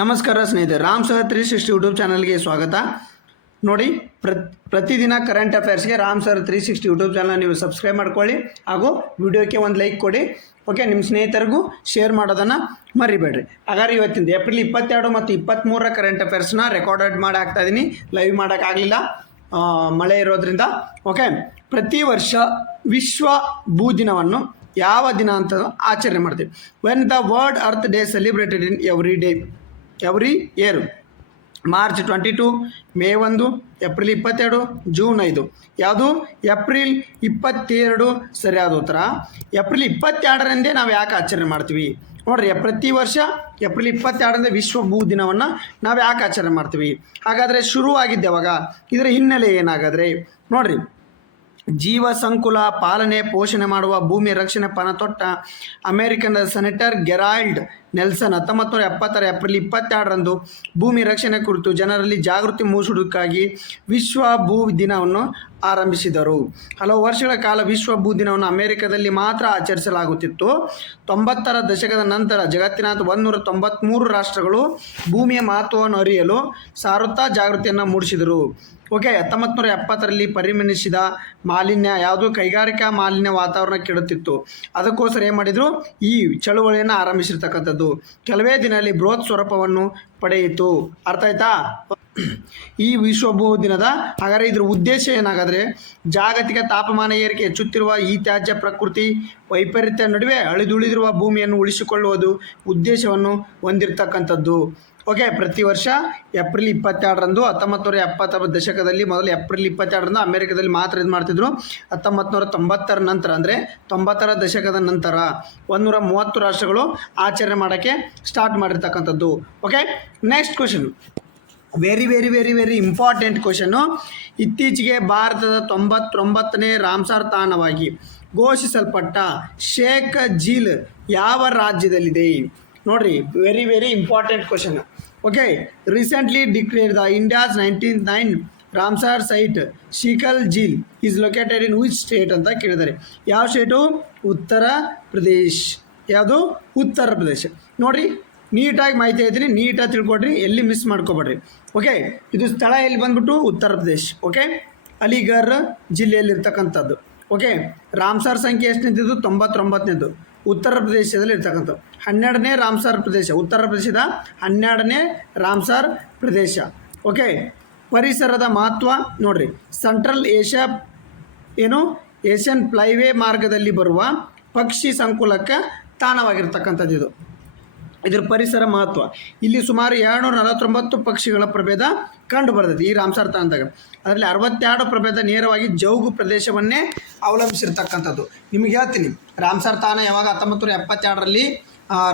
ನಮಸ್ಕಾರ ಸ್ನೇಹಿತರೆ, Ram sir 360 YouTube ಚಾನಲ್ಗೆ ಸ್ವಾಗತ. ನೋಡಿ, ಪ್ರತಿದಿನ ಕರೆಂಟ್ ಅಫೇರ್ಸ್ಗೆ ರಾಮ್ ಸರ್ 360 ಯೂಟ್ಯೂಬ್ ಚಾನಲ್ ನೀವು ಸಬ್ಸ್ಕ್ರೈಬ್ ಮಾಡ್ಕೊಳ್ಳಿ ಹಾಗೂ ವಿಡಿಯೋಕ್ಕೆ ಒಂದು ಲೈಕ್ ಕೊಡಿ. ಓಕೆ, ನಿಮ್ಮ ಸ್ನೇಹಿತರಿಗೂ ಶೇರ್ ಮಾಡೋದನ್ನು ಮರಿಬೇಡ್ರಿ. ಹಾಗಾದ್ರೆ ಇವತ್ತಿಂದ ಏಪ್ರಿಲ್ 22 ಮತ್ತು 23 ಕರೆಂಟ್ ಅಫೇರ್ಸ್ನ ರೆಕಾರ್ಡೆಡ್ ಮಾಡಿ ಹಾಕ್ತಾಯಿದ್ದೀನಿ. ಲೈವ್ ಮಾಡೋಕ್ಕಾಗಲಿಲ್ಲ, ಮಳೆ ಇರೋದ್ರಿಂದ. ಓಕೆ, ಪ್ರತಿ ವರ್ಷ ವಿಶ್ವ ಭೂ ದಿನವನ್ನು ಯಾವ ದಿನ ಅಂತ ಆಚರಣೆ ಮಾಡ್ತೀವಿ? When the world earth day celebrated in every year? March 22, May 1, April 22, June 5. ಯಾವುದು? ಏಪ್ರಿಲ್ 22 ಸರಿಯಾದ ಉತ್ತರ. ಏಪ್ರಿಲ್ 22ರಂದೇ ನಾವು ಯಾಕೆ ಆಚರಣೆ ಮಾಡ್ತೀವಿ ನೋಡ್ರಿ? ಪ್ರತಿ ವರ್ಷ ಏಪ್ರಿಲ್ 22ರಂದೇ ವಿಶ್ವ ಭೂ ದಿನವನ್ನು ನಾವು ಯಾಕೆ ಆಚರಣೆ ಮಾಡ್ತೀವಿ? ಹಾಗಾದರೆ ಶುರುವಾಗಿದ್ದೆ ಅವಾಗ, ಇದರ ಹಿನ್ನೆಲೆ ಏನಾಗಾದರೆ ನೋಡ್ರಿ, ಜೀವ ಸಂಕುಲ ಪಾಲನೆ ಪೋಷಣೆ ಮಾಡುವ ಭೂಮಿ ರಕ್ಷಣೆ ಪಣ ತೊಟ್ಟ ಅಮೆರಿಕನ್ ಸೆನೆಟರ್ ಗೆರಾಲ್ಡ್ ನೆಲ್ಸನ್ 1970 ಏಪ್ರಿಲ್ 22ರಂದು ಭೂಮಿ ರಕ್ಷಣೆ ಕುರಿತು ಜನರಲ್ಲಿ ಜಾಗೃತಿ ಮೂಡಿಸುವುದಕ್ಕಾಗಿ ವಿಶ್ವ ಭೂ ದಿನವನ್ನು ಆರಂಭಿಸಿದರು. ಹಲವು ವರ್ಷಗಳ ಕಾಲ ವಿಶ್ವ ಭೂ ದಿನವನ್ನು ಅಮೆರಿಕದಲ್ಲಿ ಮಾತ್ರ ಆಚರಿಸಲಾಗುತ್ತಿತ್ತು. 90ರ ದಶಕದ ನಂತರ ಜಗತ್ತಿನಾದ್ಯಂತ 193 ರಾಷ್ಟ್ರಗಳು ಭೂಮಿಯ ಮಹತ್ವವನ್ನು ಅರಿಯಲು ಸಾರುತ್ತಾ ಜಾಗೃತಿಯನ್ನು ಮೂಡಿಸಿದರು. ಓಕೆ, 1970ರಲ್ಲಿ ಪರಿಗಣಿಸಿದ ಮಾಲಿನ್ಯ ಯಾವುದು? ಕೈಗಾರಿಕಾ ಮಾಲಿನ್ಯ ವಾತಾವರಣ ಕೆಡುತ್ತಿತ್ತು. ಅದಕ್ಕೋಸ್ಕರ ಏನು ಮಾಡಿದರು? ಈ ಚಳುವಳಿಯನ್ನು ಆರಂಭಿಸಿರ್ತಕ್ಕಂಥದ್ದು. ಕೆಲವೇ ದಿನದಲ್ಲಿ ಬೃಹತ್ ಸ್ವರೂಪವನ್ನು ಪಡೆಯಿತು. ಅರ್ಥ ಆಯ್ತಾ? ಈ ವಿಶ್ವ ಭೂ ದಿನದ ಹಾಗಾದರೆ ಇದ್ರ ಉದ್ದೇಶ ಏನಾಗಾದರೆ, ಜಾಗತಿಕ ತಾಪಮಾನ ಏರಿಕೆ, ಹೆಚ್ಚುತ್ತಿರುವ ಈ ತ್ಯಾಜ್ಯ ಪ್ರಕೃತಿ ವೈಪರೀತ್ಯ ನಡುವೆ ಅಳಿದುಳಿದಿರುವ ಭೂಮಿಯನ್ನು ಉಳಿಸಿಕೊಳ್ಳುವುದು ಉದ್ದೇಶವನ್ನು ಹೊಂದಿರತಕ್ಕಂಥದ್ದು. ಓಕೆ, ಪ್ರತಿ ವರ್ಷ ಏಪ್ರಿಲ್ 22ರಂದು 1970 ದಶಕದಲ್ಲಿ ಮೊದಲು ಏಪ್ರಿಲ್ 22ರಂದು ಅಮೆರಿಕದಲ್ಲಿ ಮಾತ್ರ ಇದು ಮಾಡ್ತಿದ್ರು. 1990ರ ನಂತರ ಅಂದರೆ 90ರ ದಶಕದ ನಂತರ 130 ರಾಷ್ಟ್ರಗಳು ಆಚರಣೆ ಮಾಡೋಕ್ಕೆ ಸ್ಟಾರ್ಟ್ ಮಾಡಿರ್ತಕ್ಕಂಥದ್ದು. Okay, next question, very very very very important question. ಇತ್ತೀಚೆಗೆ ಭಾರತದ 99ನೇ ರಾಮ್ಸಾರ್ ತಾಣವಾಗಿ ಘೋಷಿಸಲ್ಪಟ್ಟ ಶೇಖ್ ಝೀಲ್ ಯಾವ ರಾಜ್ಯದಲ್ಲಿದೆ? ನೋಡ್ರಿ, very very important question. Okay, recently declared the India's 99 Ramsar site Shekha Jheel is located in which state ಅಂತ ಕೇಳಿದ್ದಾರೆ. ಯಾವ ಸ್ಟೇಟು? ಉತ್ತರ ಪ್ರದೇಶ್. ಯಾವುದು? ಉತ್ತರ ಪ್ರದೇಶ. ನೋಡಿರಿ, ನೀಟಾಗಿ ಮಾಹಿತಿ ಹೇಳ್ತೀನಿ, ನೀಟಾಗಿ ತಿಳ್ಕೊಡ್ರಿ, ಎಲ್ಲಿ ಮಿಸ್ ಮಾಡ್ಕೊಬೇಡ್ರಿ. ಓಕೆ, ಇದು ಸ್ಥಳ ಎಲ್ಲಿ ಬಂದ್ಬಿಟ್ಟು ಉತ್ತರ ಪ್ರದೇಶ್. ಓಕೆ, ಅಲಿಗರ್ ಜಿಲ್ಲೆಯಲ್ಲಿರ್ತಕ್ಕಂಥದ್ದು. ಓಕೆ, ರಾಮ್ಸಾರ್ ಸಂಖ್ಯೆ ಎಷ್ಟನೇದಿದ್ದು? 99ನೇದು. ಉತ್ತರ ಪ್ರದೇಶದಲ್ಲಿ ಇರ್ತಕ್ಕಂಥದ್ದು 12ನೇ ರಾಮ್ಸಾರ್ ಪ್ರದೇಶ. ಉತ್ತರ ಪ್ರದೇಶದ 12ನೇ ರಾಮ್ಸಾರ್ ಪ್ರದೇಶ. ಓಕೆ, ಪರಿಸರದ ಮಹತ್ವ ನೋಡ್ರಿ, ಸೆಂಟ್ರಲ್ ಏಷ್ಯಾ ಏನು ಏಷ್ಯನ್ ಫ್ಲೈವೇ ಮಾರ್ಗದಲ್ಲಿ ಬರುವ ಪಕ್ಷಿ ಸಂಕುಲಕ್ಕೆ ತಾಣವಾಗಿರ್ತಕ್ಕಂಥದ್ದು ಇದು. ಇದ್ರ ಪರಿಸರ ಮಹತ್ವ, ಇಲ್ಲಿ ಸುಮಾರು 249 ಪಕ್ಷಿಗಳ ಪ್ರಭೇದ ಕಂಡು ಬರ್ತದೆ ಈ ರಾಮ್ಸಾರ್ ತಾಣದಾಗ. ಅದರಲ್ಲಿ 62 ಪ್ರಭೇದ ನೇರವಾಗಿ ಜೌಗು ಪ್ರದೇಶವನ್ನೇ ಅವಲಂಬಿಸಿರ್ತಕ್ಕಂಥದ್ದು. ನಿಮಗೆ ಹೇಳ್ತೀನಿ, ರಾಮ್ಸಾರ್ ತಾಣ ಯಾವಾಗ 1972ರಲ್ಲಿ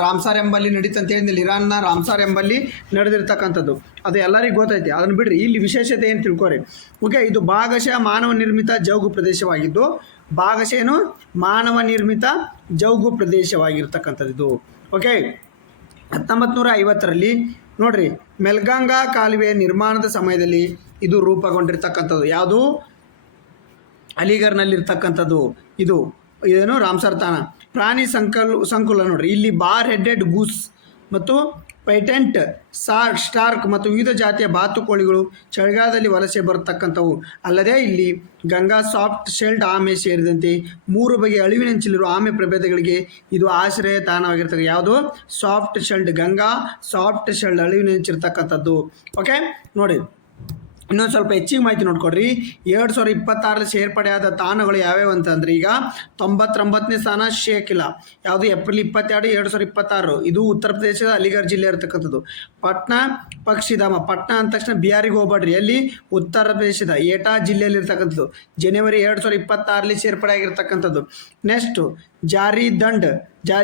ರಾಮ್ಸಾರ್ ಎಂಬಲ್ಲಿ ನಡೀತಂತ ಹೇಳಿದ್ದಲ್ಲಿ, ಇರಾನ್ನ ರಾಮ್ಸಾರ್ ಎಂಬಲ್ಲಿ ನಡೆದಿರ್ತಕ್ಕಂಥದ್ದು. ಅದು ಎಲ್ಲರಿಗೂ ಗೊತ್ತೈತಿ, ಅದನ್ನು ಬಿಡ್ರಿ. ಇಲ್ಲಿ ವಿಶೇಷತೆ ಏನು ತಿಳ್ಕೊರಿ. ಓಕೆ, ಇದು ಭಾಗಶಃ ಮಾನವ ನಿರ್ಮಿತ ಜೌಗು ಪ್ರದೇಶವಾಗಿದ್ದು, ಭಾಗಶಃ ಏನು ಮಾನವ ನಿರ್ಮಿತ ಜೌಗು ಪ್ರದೇಶವಾಗಿರ್ತಕ್ಕಂಥದ್ದು. ಓಕೆ, 1950ರಲ್ಲಿ ನೋಡ್ರಿ, ಮೆಲ್ಗಂಗಾ ಕಾಲುವೆ ನಿರ್ಮಾಣದ ಸಮಯದಲ್ಲಿ ಇದು ರೂಪುಗೊಂಡಿರ್ತಕ್ಕಂಥದ್ದು. ಯಾವುದು? ಅಲಿಗರ್ನಲ್ಲಿರ್ತಕ್ಕಂಥದ್ದು ಇದು. ಇದೇನು ರಾಮ್ಸಾರ್ ತಾಣ. ಪ್ರಾಣಿ ಸಂಕುಲ ನೋಡ್ರಿ, ಇಲ್ಲಿ ಬಾರ್ ಹೆಡೆಡ್ ಗೂಸ್ ಮತ್ತು ಪೈಟೆಂಟ್ ಸ್ಟಾರ್ಕ್ ಮತ್ತು ವಿವಿಧ ಜಾತಿಯ ಬಾತುಕೋಳಿಗಳು ಚಳಿಗಾಲದಲ್ಲಿ ವಲಸೆ ಬರತಕ್ಕಂಥವು. ಅಲ್ಲದೆ ಇಲ್ಲಿ ಗಂಗಾ ಸಾಫ್ಟ್ ಶೆಲ್ಡ್ ಆಮೆ ಸೇರಿದಂತೆ 3 ಬಗೆಯ ಅಳಿವಿನಂಚಿಲಿರುವ ಆಮೆ ಪ್ರಭೇದಗಳಿಗೆ ಇದು ಆಶ್ರಯ ತಾಣವಾಗಿರ್ತಕ್ಕ. ಯಾವುದು? Soft shelled, Ganga soft shelled ಅಳಿವಿನಂಚಿರ್ತಕ್ಕಂಥದ್ದು. ಓಕೆ, ನೋಡಿ ಇನ್ನೊಂದು ಸ್ವಲ್ಪ ಹೆಚ್ಚಿಗೆ ಮಾಹಿತಿ ನೋಡ್ಕೊಡ್ರಿ. 2026ರಲ್ಲಿ ಸೇರ್ಪಡೆಯಾದ ತಾಣಗಳು ಯಾವ್ಯಾವು ಅಂತಂದರೆ, ಈಗ 99ನೇ ಸ್ಥಾನ ಶೇಖಿಲಾ. ಯಾವುದು? ಏಪ್ರಿಲ್ 22, 2026. ಇದು ಉತ್ತರ ಪ್ರದೇಶದ ಅಲಿಗರ್ ಜಿಲ್ಲೆ ಇರತಕ್ಕಂಥದ್ದು. ಪಟ್ನಾ ಪಕ್ಷಿಧಾಮ. ಪಟ್ನಾ ಅಂದ ತಕ್ಷಣ ಬಿಹಾರಿಗೆ ಹೋಗ್ಬೇಡ್ರಿ, ಅಲ್ಲಿ ಉತ್ತರ ಪ್ರದೇಶದ ಏಟಾ ಜಿಲ್ಲೆಯಲ್ಲಿ ಇರ್ತಕ್ಕಂಥದ್ದು. ಜನವರಿ 2026ರಲ್ಲಿ ಸೇರ್ಪಡೆ ಆಗಿರ್ತಕ್ಕಂಥದ್ದು. ನೆಕ್ಸ್ಟು ಜಾರಿದಂಡ್.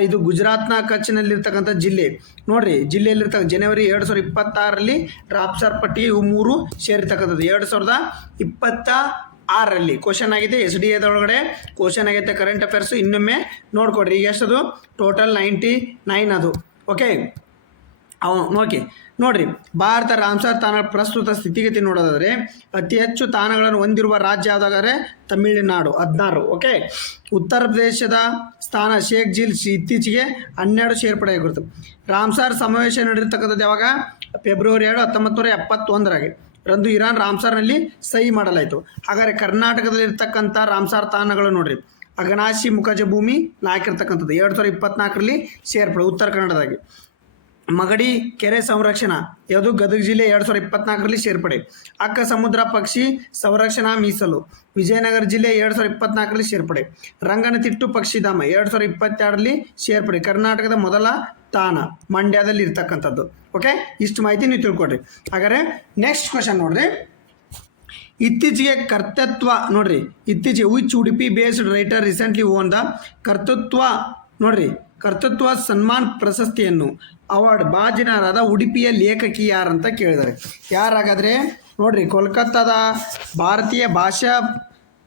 ಇದು ಗುಜರಾತ್ನ ಕಚ್ನಲ್ಲಿರ್ತಕ್ಕಂಥ ಜಿಲ್ಲೆ. ನೋಡ್ರಿ, ಜಿಲ್ಲೆಯಲ್ಲಿರ್ತಕ್ಕ ಜನವರಿ 2026ರಲ್ಲಿ ರಾಮ್ಸಾರ್ ಪಟ್ಟಿಗೆ ಇವು 3 ಸೇರಿರ್ತಕ್ಕಂಥದ್ದು. 2026ರಲ್ಲಿ ಕ್ವಶನ್ ಆಗಿದೆ, SDAದೊಳಗಡೆ ಕ್ವಶನ್ ಆಗೈತೆ ಕರೆಂಟ್ ಅಫೇರ್ಸು. ಇನ್ನೊಮ್ಮೆ ನೋಡ್ಕೊಡ್ರಿ. ಈಗ ಎಷ್ಟದು? ಟೋಟಲ್ 99 ಅದು. ಓಕೆ, ಓಕೆ ನೋಡ್ರಿ, ಭಾರತ ರಾಮ್ಸರ್ ತಾಣಗಳ ಪ್ರಸ್ತುತ ಸ್ಥಿತಿಗತಿ ನೋಡೋದಾದರೆ ಅತಿ ಹೆಚ್ಚು ತಾಣಗಳನ್ನು ಹೊಂದಿರುವ ರಾಜ್ಯ ಯಾವುದಾದರೆ ತಮಿಳುನಾಡು 16. ಓಕೆ, ಉತ್ತರ ಪ್ರದೇಶದ ಸ್ಥಾನ ಶೇಖ್ ಜಿಲ್ ಇತ್ತೀಚೆಗೆ 12 ಸೇರ್ಪಡೆಯಾಗಿರುತ್ತೆ. ರಾಮ್ಸರ್ ಸಮಾವೇಶ ನಡೆದಿರ್ತಕ್ಕಂಥದ್ದು ಯಾವಾಗ? ಫೆಬ್ರವರಿ 2, 1971 ರಂದು ಇರಾನ್ ರಾಮ್ಸರ್ನಲ್ಲಿ ಸಹಿ ಮಾಡಲಾಯಿತು. ಹಾಗಾದರೆ ಕರ್ನಾಟಕದಲ್ಲಿರ್ತಕ್ಕಂಥ ರಾಮ್ಸರ್ ತಾಣಗಳು ನೋಡ್ರಿ, ಅಘನಾಶಿ ಮುಖಜ ಭೂಮಿ ಹಾಕಿರ್ತಕ್ಕಂಥದ್ದು 2024ರಲ್ಲಿ ಸೇರ್ಪಡೆ ಉತ್ತರ ಕನ್ನಡದಾಗಿ. ಮಗಡಿ ಕೆರೆ ಸಂರಕ್ಷಣಾ ಯಾವುದು ಗದಗ ಜಿಲ್ಲೆ 2024ರಲ್ಲಿ ಸೇರ್ಪಡೆ. ಅಕ್ಕ ಸಮುದ್ರ ಪಕ್ಷಿ ಸಂರಕ್ಷಣಾ ಮೀಸಲು ವಿಜಯನಗರ ಜಿಲ್ಲೆ 2024ರಲ್ಲಿ ಸೇರ್ಪಡೆ. ರಂಗನತಿಟ್ಟು ಪಕ್ಷಿಧಾಮ 2022ರಲ್ಲಿ ಸೇರ್ಪಡೆ. ಕರ್ನಾಟಕದ ಮೊದಲ ತಾಣ ಮಂಡ್ಯದಲ್ಲಿ ಇರ್ತಕ್ಕಂಥದ್ದು. ಓಕೆ, ಇಷ್ಟು ಮಾಹಿತಿ ನೀವು ತಿಳ್ಕೊಡ್ರಿ. ಹಾಗಾದರೆ ನೆಕ್ಸ್ಟ್ ಕ್ವಶನ್ ನೋಡ್ರಿ, ಇತ್ತೀಚೆಗೆ ಕರ್ತೃತ್ವ ನೋಡ್ರಿ, ಇತ್ತೀಚೆಗೆ which Udupi based writer recently own the ಕರ್ತೃತ್ವ ನೋಡ್ರಿ, ಕರ್ತೃತ್ವ ಸನ್ಮಾನ್ ಪ್ರಶಸ್ತಿಯನ್ನು ಅವಾರ್ಡ್ ಭಾಜನರಾದ ಉಡುಪಿಯ ಲೇಖಕಿ ಯಾರಂತ ಕೇಳಿದ್ದಾರೆ. ಯಾರಾಗಾದರೆ ನೋಡ್ರಿ, ಕೋಲ್ಕತ್ತಾದ ಭಾರತೀಯ ಭಾಷಾ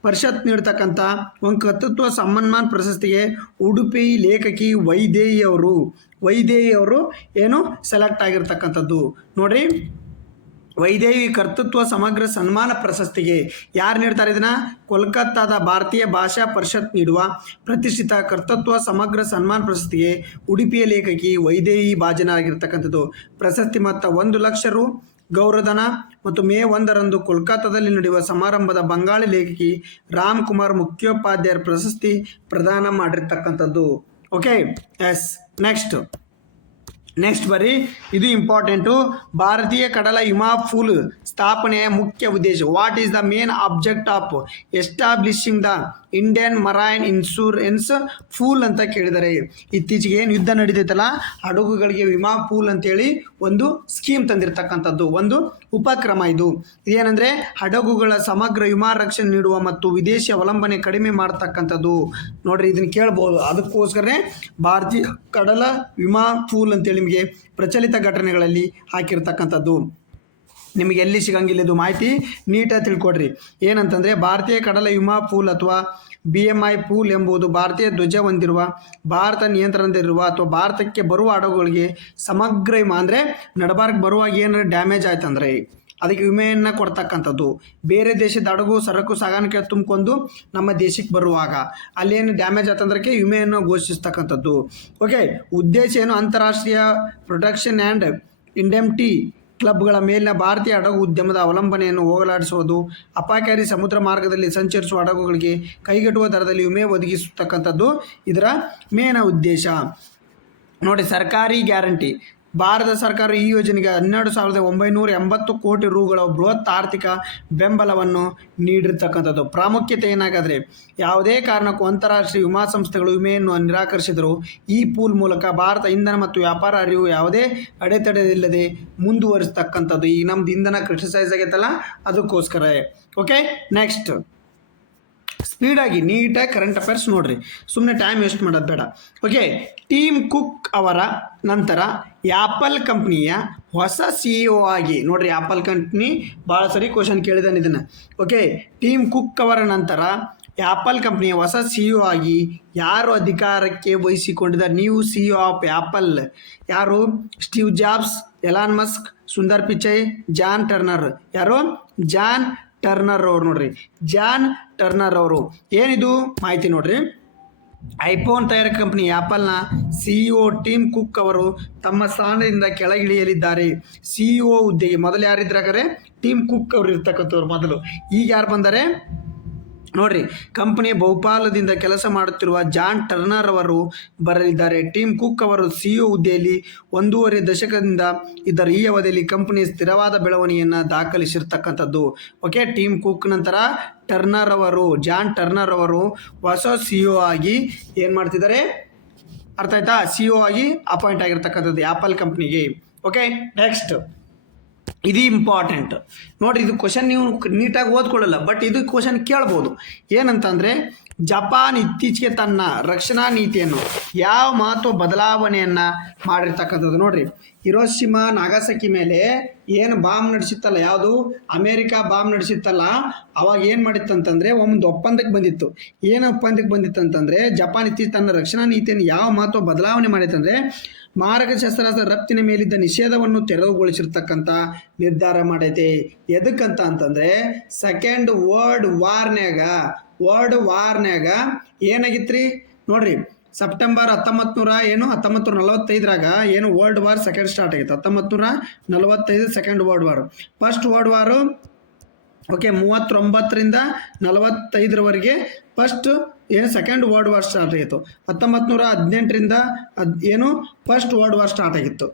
ಪರಿಷತ್ ನೀಡ್ತಕ್ಕಂಥ ಒಂದು ಕರ್ತೃತ್ವ ಸನ್ಮಾನ್ ಪ್ರಶಸ್ತಿಗೆ ಉಡುಪಿ ಲೇಖಕಿ ವೈದೇಹಿಯವರು ಏನು ಸೆಲೆಕ್ಟ್ ಆಗಿರ್ತಕ್ಕಂಥದ್ದು ನೋಡ್ರಿ. ವೈದೇಹಿ ಕರ್ತೃತ್ವ ಸಮಗ್ರ ಸನ್ಮಾನ ಪ್ರಶಸ್ತಿಗೆ ಯಾರು ನೀಡ್ತಾರೆ? ಇದನ್ನು ಕೋಲ್ಕತ್ತಾದ ಭಾರತೀಯ ಭಾಷಾ ಪರಿಷತ್ ನೀಡುವ ಪ್ರತಿಷ್ಠಿತ ಕರ್ತೃತ್ವ ಸಮಗ್ರ ಸನ್ಮಾನ ಪ್ರಶಸ್ತಿಗೆ ಉಡುಪಿಯ ಲೇಖಕಿ ವೈದೇಹಿ ಭಾಜನರಾಗಿರ್ತಕ್ಕಂಥದ್ದು. ಪ್ರಶಸ್ತಿ ಮೊತ್ತ 1 ಲಕ್ಷ ರು ಗೌರವಧನ ಮತ್ತು ಮೇ 1ರಂದು ಕೋಲ್ಕತ್ತಾದಲ್ಲಿ ನಡೆಯುವ ಸಮಾರಂಭದ ಬಂಗಾಳಿ ಲೇಖಕಿ ರಾಮ್ ಕುಮಾರ್ ಮುಖ್ಯೋಪಾಧ್ಯಾಯರ ಪ್ರಶಸ್ತಿ ಪ್ರದಾನ ಮಾಡಿರ್ತಕ್ಕಂಥದ್ದು. Okay, S. ನೆಕ್ಸ್ಟ್ ಬರ್ರಿ, ಇದು ಇಂಪಾರ್ಟೆಂಟು. ಭಾರತೀಯ ಕಡಲ ವಿಮಾ ಪೂಲ್ ಸ್ಥಾಪನೆಯ ಮುಖ್ಯ ಉದ್ದೇಶ. What is the main object of establishing the Indian marine insurance pool ಅಂತ ಕೇಳಿದ್ದಾರೆ. ಇತ್ತೀಚೆಗೆ ಏನು ಯುದ್ಧ ನಡೀತೈತಲ್ಲ, ಹಡಗುಗಳಿಗೆ ವಿಮಾ ಪೂಲ್ ಅಂತೇಳಿ ಒಂದು ಸ್ಕೀಮ್ ತಂದಿರತಕ್ಕಂಥದ್ದು, ಒಂದು ಉಪಕ್ರಮ. ಇದು ಏನಂದರೆ ಹಡಗುಗಳ ಸಮಗ್ರ ವಿಮಾ ರಕ್ಷಣೆ ನೀಡುವ ಮತ್ತು ವಿದೇಶಿ ಅವಲಂಬನೆ ಕಡಿಮೆ ಮಾಡ್ತಕ್ಕಂಥದ್ದು. ನೋಡ್ರಿ, ಇದನ್ನು ಕೇಳ್ಬೋದು. ಅದಕ್ಕೋಸ್ಕರನೇ ಭಾರತೀಯ ಕಡಲ ವಿಮಾ ಪೂಲ್ ಅಂತೇಳಿ ನಿಮಗೆ ಪ್ರಚಲಿತ ಘಟನೆಗಳಲ್ಲಿ ಹಾಕಿರ್ತಕ್ಕಂಥದ್ದು. ನಿಮಗೆ ಎಲ್ಲಿ ಸಿಗಂಗಿಲ್ಲ ಇದು ಮಾಹಿತಿ, ನೀಟಾಗಿ ತಿಳ್ಕೊಡ್ರಿ. ಏನಂತಂದರೆ ಭಾರತೀಯ ಕಡಲ ವಿಮಾ ಪೂಲ್ ಅಥವಾ BMI ಪೂಲ್ ಎಂಬುದು ಭಾರತೀಯ ಧ್ವಜ ಹೊಂದಿರುವ, ಭಾರತ ನಿಯಂತ್ರಣದಲ್ಲಿರುವ ಅಥವಾ ಭಾರತಕ್ಕೆ ಬರುವ ಹಡಗುಗಳಿಗೆ ಸಮಗ್ರ ವಿಮಾ. ಅಂದರೆ ನಡಬಾರ್ಕ್ ಬರುವಾಗ ಏನಾರ ಡ್ಯಾಮೇಜ್ ಆಯ್ತಂದರೆ ಅದಕ್ಕೆ ವಿಮೆಯನ್ನು ಕೊಡ್ತಕ್ಕಂಥದ್ದು. ಬೇರೆ ದೇಶದ ಹಡಗು ಸರಕು ಸಾಗಾಣಿಕೆ ತುಂಬಿಕೊಂಡು ನಮ್ಮ ದೇಶಕ್ಕೆ ಬರುವಾಗ ಅಲ್ಲೇನು ಡ್ಯಾಮೇಜ್ ಆಯ್ತಂದ್ರಕ್ಕೆ ವಿಮೆಯನ್ನು ಘೋಷಿಸ್ತಕ್ಕಂಥದ್ದು. ಓಕೆ, ಉದ್ದೇಶ ಏನು? ಅಂತಾರಾಷ್ಟ್ರೀಯ ಪ್ರೊಟೆಕ್ಷನ್ ಆ್ಯಂಡ್ ಇಂಡೆಮ್ನಿಟಿ ಕ್ಲಬ್ಗಳ ಮೇಲಿನ ಭಾರತೀಯ ಹಡಗು ಉದ್ಯಮದ ಅವಲಂಬನೆಯನ್ನು ಹೋಗಲಾಡಿಸುವುದು, ಅಪಾಯಕಾರಿ ಸಮುದ್ರ ಮಾರ್ಗದಲ್ಲಿ ಸಂಚರಿಸುವ ಹಡಗುಗಳಿಗೆ ಕೈಗೆಟುವ ದರದಲ್ಲಿ ವಿಮೆ ಒದಗಿಸತಕ್ಕಂಥದ್ದು ಇದರ ಮೇನ ಉದ್ದೇಶ. ನೋಡಿ, ಸರ್ಕಾರಿ ಗ್ಯಾರಂಟಿ. ಭಾರತ ಸರ್ಕಾರ ಈ ಯೋಜನೆಗೆ 12,980 ಕೋಟಿ ರುಗಳ ಬೃಹತ್ ಆರ್ಥಿಕ ಬೆಂಬಲವನ್ನು ನೀಡಿರ್ತಕ್ಕಂಥದ್ದು. ಪ್ರಾಮುಖ್ಯತೆ ಏನಾಗಾದರೆ ಯಾವುದೇ ಕಾರಣಕ್ಕೂ ಅಂತಾರಾಷ್ಟ್ರೀಯ ವಿಮಾ ಸಂಸ್ಥೆಗಳು ವಿಮೆಯನ್ನು ನಿರಾಕರಿಸಿದರು ಈ ಪೂಲ್ ಮೂಲಕ ಭಾರತ ಇಂಧನ ಮತ್ತು ವ್ಯಾಪಾರ ಹರಿವು ಯಾವುದೇ ಅಡೆತಡೆಯಿಲ್ಲದೆ ಮುಂದುವರಿಸ್ತಕ್ಕಂಥದ್ದು. ಈಗ ನಮ್ದು ಇಂಧನ ಕ್ರಿಟಿಸೈಸ್ ಆಗೈತಲ್ಲ, ಅದಕ್ಕೋಸ್ಕರ. ಓಕೆ, ನೆಕ್ಸ್ಟ್ ಸ್ಪೀಡಾಗಿ ನೀಟಾಗಿ ಕರೆಂಟ್ ಅಫೇರ್ಸ್ ನೋಡ್ರಿ, ಸುಮ್ಮನೆ ಟೈಮ್ ವೇಸ್ಟ್ ಮಾಡೋದು ಬೇಡ. ಓಕೆ, ಟಿಮ್ ಕುಕ್ ಅವರ ನಂತರ ಆ್ಯಪಲ್ ಕಂಪ್ನಿಯ ಹೊಸ CEO ಆಗಿ ನೋಡ್ರಿ, ಆ್ಯಪಲ್ ಕಂಪ್ನಿ ಭಾಳ ಸರಿ ಕ್ವಶನ್ ಕೇಳಿದಾನೆ ಇದನ್ನು. ಓಕೆ, ಟಿಮ್ ಕುಕ್ ಅವರ ನಂತರ ಆ್ಯಪಲ್ ಕಂಪ್ನಿಯ ಹೊಸ CEO ಆಗಿ ಯಾರು ಅಧಿಕಾರಕ್ಕೆ ವಹಿಸಿಕೊಂಡಿದ್ದಾರೆ? ನ್ಯೂ CEO ಆಫ್ ಆ್ಯಪಲ್ ಯಾರು? Steve Jobs, Elon Musk, Sundar Pichai, John Turner. ಯಾರು? ಜಾನ್ ಟರ್ನರ್ ಅವರು. ನೋಡ್ರಿ, ಜಾನ್ ಟರ್ನರ್ ಅವರು. ಏನಿದು ಮಾಹಿತಿ ನೋಡ್ರಿ. ಐಫೋನ್ ತಯಾರಕ ಕಂಪನಿ ಆ್ಯಪಲ್ನ CEO ಟಿಮ್ ಕುಕ್ ಅವರು ತಮ್ಮ ಸ್ಥಾನದಿಂದ ಕೆಳಗಿಳಿಯಲಿದ್ದಾರೆ. CEO ಹುದ್ದೆಗೆ ಮೊದಲು ಯಾರಿದ್ರಾಗರೆ ಟಿಮ್ ಕುಕ್ ಅವರು ಇರ್ತಕ್ಕಂಥವ್ರು ಮೊದಲು. ಈಗ ಯಾರು ಬಂದರೆ ನೋಡ್ರಿ, ಕಂಪನಿಯ ಬಹುಪಾಲದಿಂದ ಕೆಲಸ ಮಾಡುತ್ತಿರುವ ಜಾನ್ ಟರ್ನರ್ ಅವರು ಬರಲಿದ್ದಾರೆ. ಟಿಮ್ ಕುಕ್ ಅವರು CEO ಹುದ್ದೆಯಲ್ಲಿ 1.5 ದಶಕದಿಂದ ಇದ್ದರು. ಈ ಅವಧಿಯಲ್ಲಿ ಕಂಪನಿಯ ಸ್ಥಿರವಾದ ಬೆಳವಣಿಗೆಯನ್ನು ದಾಖಲಿಸಿರ್ತಕ್ಕಂಥದ್ದು. ಓಕೆ, ಟಿಮ್ ಕುಕ್ ನಂತರ ಟರ್ನರ್ ಅವರು, ಜಾನ್ ಟರ್ನರ್ ಅವರು ಹೊಸ CEO ಆಗಿ ಏನು ಮಾಡ್ತಿದ್ದಾರೆ? ಅರ್ಥ ಆಯ್ತಾ? CEO ಆಗಿ ಅಪಾಯಿಂಟ್ ಆಗಿರ್ತಕ್ಕಂಥದ್ದು ಆ್ಯಪಲ್ ಕಂಪ್ನಿಗೆ. ಓಕೆ, ನೆಕ್ಸ್ಟ್ ಇದು ಇಂಪಾರ್ಟೆಂಟ್ ನೋಡಿರಿ. ಇದು ಕ್ವಶನ್ ನೀವು ನೀಟಾಗಿ ಓದ್ಕೊಳ್ಳಲ್ಲ, ಬಟ್ ಇದು ಕ್ವಶನ್ ಕೇಳ್ಬೋದು. ಏನಂತಂದರೆ ಜಪಾನ್ ಇತ್ತೀಚೆಗೆ ತನ್ನ ರಕ್ಷಣಾ ನೀತಿಯನ್ನು ಯಾವ ಮಹತ್ವ ಬದಲಾವಣೆಯನ್ನು ಮಾಡಿರ್ತಕ್ಕಂಥದ್ದು. ನೋಡಿರಿ, ಹಿರೋಶಿಮಾ ನಾಗಾಸಕಿ ಮೇಲೆ ಏನು ಬಾಂಬ್ ನಡೆಸಿತ್ತಲ್ಲ, ಯಾವುದು ಅಮೇರಿಕಾ ಬಾಂಬ್ ನಡೆಸಿತ್ತಲ್ಲ, ಅವಾಗ ಏನು ಮಾಡಿತ್ತಂತಂದರೆ ಒಂದು ಒಪ್ಪಂದಕ್ಕೆ ಬಂದಿತ್ತು. ಏನು ಒಪ್ಪಂದಕ್ಕೆ ಬಂದಿತ್ತಂತಂದರೆ ಜಪಾನ್ ಇತ್ತೀಚೆಗೆ ತನ್ನ ರಕ್ಷಣಾ ನೀತಿಯನ್ನು ಯಾವ ಮಹತ್ವ ಬದಲಾವಣೆ ಮಾಡಿತ್ತಂದರೆ ಮಾರಕ ಶಸ್ತ್ರಾಸ್ತ್ರ ರಫ್ತಿನ ಮೇಲಿದ್ದ ನಿಷೇಧವನ್ನು ತೆರವುಗೊಳಿಸಿರ್ತಕ್ಕಂಥ ನಿರ್ಧಾರ ಮಾಡೈತೆ. ಎದಕ್ಕಂತ ಅಂತಂದರೆ ಸೆಕೆಂಡ್ ವರ್ಲ್ಡ್ ವಾರ್ನ್ಯಾಗ ಏನಾಗಿತ್ತು ರೀ ನೋಡ್ರಿ, ಸೆಪ್ಟೆಂಬರ್ 1945 ಏನು ವರ್ಲ್ಡ್ ವಾರ್ ಸೆಕೆಂಡ್ ಸ್ಟಾರ್ಟ್ ಆಗಿತ್ತು. 1945 second world war. First world war 39ರಿಂದ 45ರವರೆಗೆ first second world war start ಆಗಿತ್ತು. 1918ರಿಂದ ಫಸ್ಟ್ ವರ್ಲ್ಡ್ ವಾರ್ ಸ್ಟಾರ್ಟ್ ಆಗಿತ್ತು.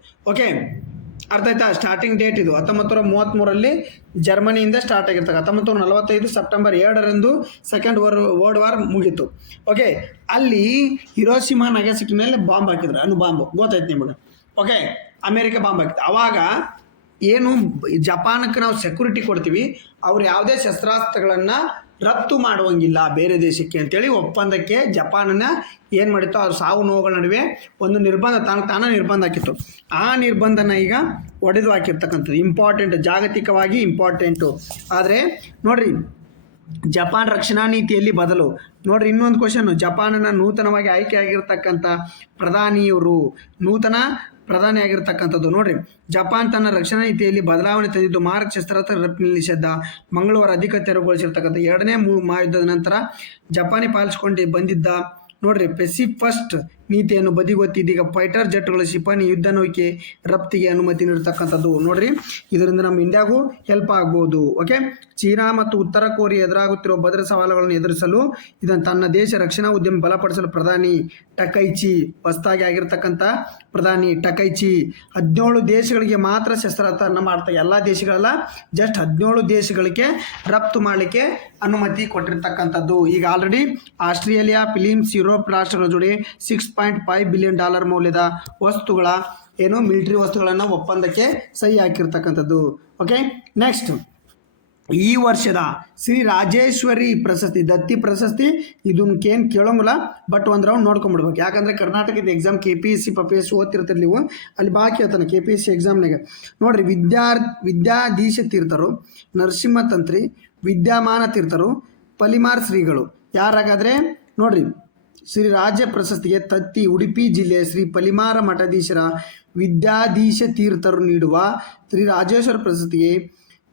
ಅರ್ಥ ಆಯ್ತಾ? ಸ್ಟಾರ್ಟಿಂಗ್ ಡೇಟ್ ಇದು 1933ರಲ್ಲಿ ಜರ್ಮನಿಯಿಂದ ಸ್ಟಾರ್ಟ್ ಆಗಿರ್ತಕ್ಕ. 1945 ಸೆಪ್ಟೆಂಬರ್ 2ರಂದು ಸೆಕೆಂಡ್ ವರ್ಲ್ಡ್ ವಾರ್ ಮುಗೀತು. ಅಲ್ಲಿ ಹಿರೋಶಿಮಾ ನಾಗಾಸಾಕಿ ಮೇಲೆ ಬಾಂಬ್ ಹಾಕಿದ್ರು, ಬಾಂಬ್ ಗೊತ್ತಾಯ್ತು ನಿಮಗೆ. ಅಮೇರಿಕ ಬಾಂಬ್ ಹಾಕಿತ್ತು. ಅವಾಗ ಏನು ಜಪಾನಕ್ಕೆ ನಾವು ಸೆಕ್ಯೂರಿಟಿ ಕೊಡ್ತೀವಿ, ಅವ್ರು ಯಾವುದೇ ಶಸ್ತ್ರಾಸ್ತ್ರಗಳನ್ನು ರಫ್ತು ಮಾಡುವಂಗಿಲ್ಲ ಬೇರೆ ದೇಶಕ್ಕೆ ಅಂತೇಳಿ ಒಪ್ಪಂದಕ್ಕೆ ಜಪಾನನ್ನ ಏನು ಮಾಡಿತ್ತು, ಅವ್ರ ಸಾವು ನೋವುಗಳ ನಡುವೆ ಒಂದು ನಿರ್ಬಂಧ ತಾನೇ ನಿರ್ಬಂಧ ಹಾಕಿತ್ತು. ಆ ನಿರ್ಬಂಧನ ಈಗ ಒಡೆದು ಹಾಕಿರ್ತಕ್ಕಂಥದ್ದು ಇಂಪಾರ್ಟೆಂಟ್, ಜಾಗತಿಕವಾಗಿ ಇಂಪಾರ್ಟೆಂಟು. ಆದರೆ ನೋಡ್ರಿ, ಜಪಾನ್ ರಕ್ಷಣಾ ನೀತಿಯಲ್ಲಿ ಬದಲು. ನೋಡ್ರಿ ಇನ್ನೊಂದು ಕ್ವಶನ್, ಜಪಾನನ ನೂತನವಾಗಿ ಆಯ್ಕೆಯಾಗಿರ್ತಕ್ಕಂಥ ಪ್ರಧಾನಿ ಆಗಿರ್ತಕ್ಕಂಥದ್ದು. ನೋಡ್ರಿ, ಜಪಾನ್ ತನ್ನ ರಕ್ಷಣಾ ನೀತಿಯಲ್ಲಿ ಬದಲಾವಣೆ ತಂದಿದ್ದು ಮಾರಕ ಶಸ್ತ್ರಾಸ್ತ್ರ ರಫ್ತಿನಲ್ಲಿ ನಿಷೇಧ ಮಂಗಳವಾರ ಅಧಿಕ ತೆರವುಗೊಳಿಸಿರ್ತಕ್ಕಂಥ. 2ನೇ ಮಹಾಯುದ್ಧದ ನಂತರ ಜಪಾನಿ ಪಾಲಿಸಿಕೊಂಡು ಬಂದಿದ್ದ ನೋಡ್ರಿ ಪೆಸಿಫಸ್ಟ್ ನೀತಿಯನ್ನು ಬದಿಗೊತ್ತಿ ಇದೀಗ ಫೈಟರ್ ಜೆಟ್ಗಳು, ಕ್ಷಿಪಣಿ, ಯುದ್ಧ ನೌಕೆ ರಫ್ತಿಗೆ ಅನುಮತಿ ನೀಡತಕ್ಕಂಥದ್ದು. ನೋಡ್ರಿ, ಇದರಿಂದ ನಮ್ಮ ಇಂಡಿಯಾಗೂ ಹೆಲ್ಪ್ ಆಗ್ಬೋದು. ಚೀನಾ ಮತ್ತು ಉತ್ತರ ಕೊರಿಯಾ ಎದುರಾಗುತ್ತಿರುವ ಭದ್ರ ಸವಾಲುಗಳನ್ನು ಎದುರಿಸಲು ಇದನ್ನು ತನ್ನ ದೇಶ ರಕ್ಷಣಾ ಉದ್ಯಮ ಬಲಪಡಿಸಲು ಪ್ರಧಾನಿ ಟಕೈಚಿ, ಹೊಸದಾಗಿ ಆಗಿರ್ತಕ್ಕಂಥ ಪ್ರಧಾನಿ ಟಕೈಚಿ 17 ದೇಶಗಳಿಗೆ ಮಾತ್ರ ಶಸ್ತ್ರಾಸ್ತ್ರವನ್ನು ಮಾಡ್ತಾರೆ. ಎಲ್ಲ ದೇಶಗಳಲ್ಲ, ಜಸ್ಟ್ 17 ದೇಶಗಳಿಗೆ ರಫ್ತು ಮಾಡಲಿಕ್ಕೆ ಅನುಮತಿ ಕೊಟ್ಟಿರ್ತಕ್ಕಂಥದ್ದು. ಈಗ ಆಲ್ರೆಡಿ ಆಸ್ಟ್ರೇಲಿಯಾ, ಫಿಲಿಪೀನ್ಸ್, ಯುರೋಪ್ ರಾಷ್ಟ್ರಗಳ ಜೋಡಿ $6.5 ಬಿಲಿಯನ್ ಮೌಲ್ಯದ ವಸ್ತುಗಳ ಮಿಲಿಟರಿ ವಸ್ತುಗಳನ್ನು ಒಪ್ಪಂದಕ್ಕೆ ಸಹಿ ಹಾಕಿರ್ತಕ್ಕಂಥದ್ದು. ನೆಕ್ಸ್ಟ್, ಈ ವರ್ಷದ ಶ್ರೀ ರಾಜೇಶ್ವರಿ ಪ್ರಶಸ್ತಿ, ದತ್ತಿ ಪ್ರಶಸ್ತಿ, ಇದಕ್ಕೇನು ಕೇಳೋಂಗಿಲ್ಲ, ಬಟ್ ಒಂದು ರೌಂಡ್ ನೋಡ್ಕೊಂಡ್ಬಿಡ್ಬೇಕು. ಯಾಕಂದರೆ ಕರ್ನಾಟಕದ ಎಕ್ಸಾಮ್ KPSC PPSC ಓದ್ತಿರ್ತೀರಿ ನೀವು, ಅಲ್ಲಿ ಬಾಕಿ ಹೇಳ್ತಾನೆ KPSC ಎಕ್ಸಾಮ್ನಾಗ. ನೋಡ್ರಿ, ವಿದ್ಯಾಧೀಶ ತೀರ್ಥರು, ನರಸಿಂಹ ತಂತ್ರಿ, ವಿದ್ಯಮಾನ ತೀರ್ಥರು, ಪಲಿಮಾರ್ ಶ್ರೀಗಳು. ಯಾರಾಗಾದರೆ ನೋಡ್ರಿ, ಶ್ರೀ ರಾಜ್ಯ ಪ್ರಶಸ್ತಿಗೆ ತತ್ತಿ ಉಡುಪಿ ಜಿಲ್ಲೆಯ ಶ್ರೀ ಪಲಿಮಾರ ಮಠಾಧೀಶರ ವಿದ್ಯಾಧೀಶ ತೀರ್ಥರು ನೀಡುವ ಶ್ರೀ ರಾಜೇಶ್ವರ ಪ್ರಶಸ್ತಿಗೆ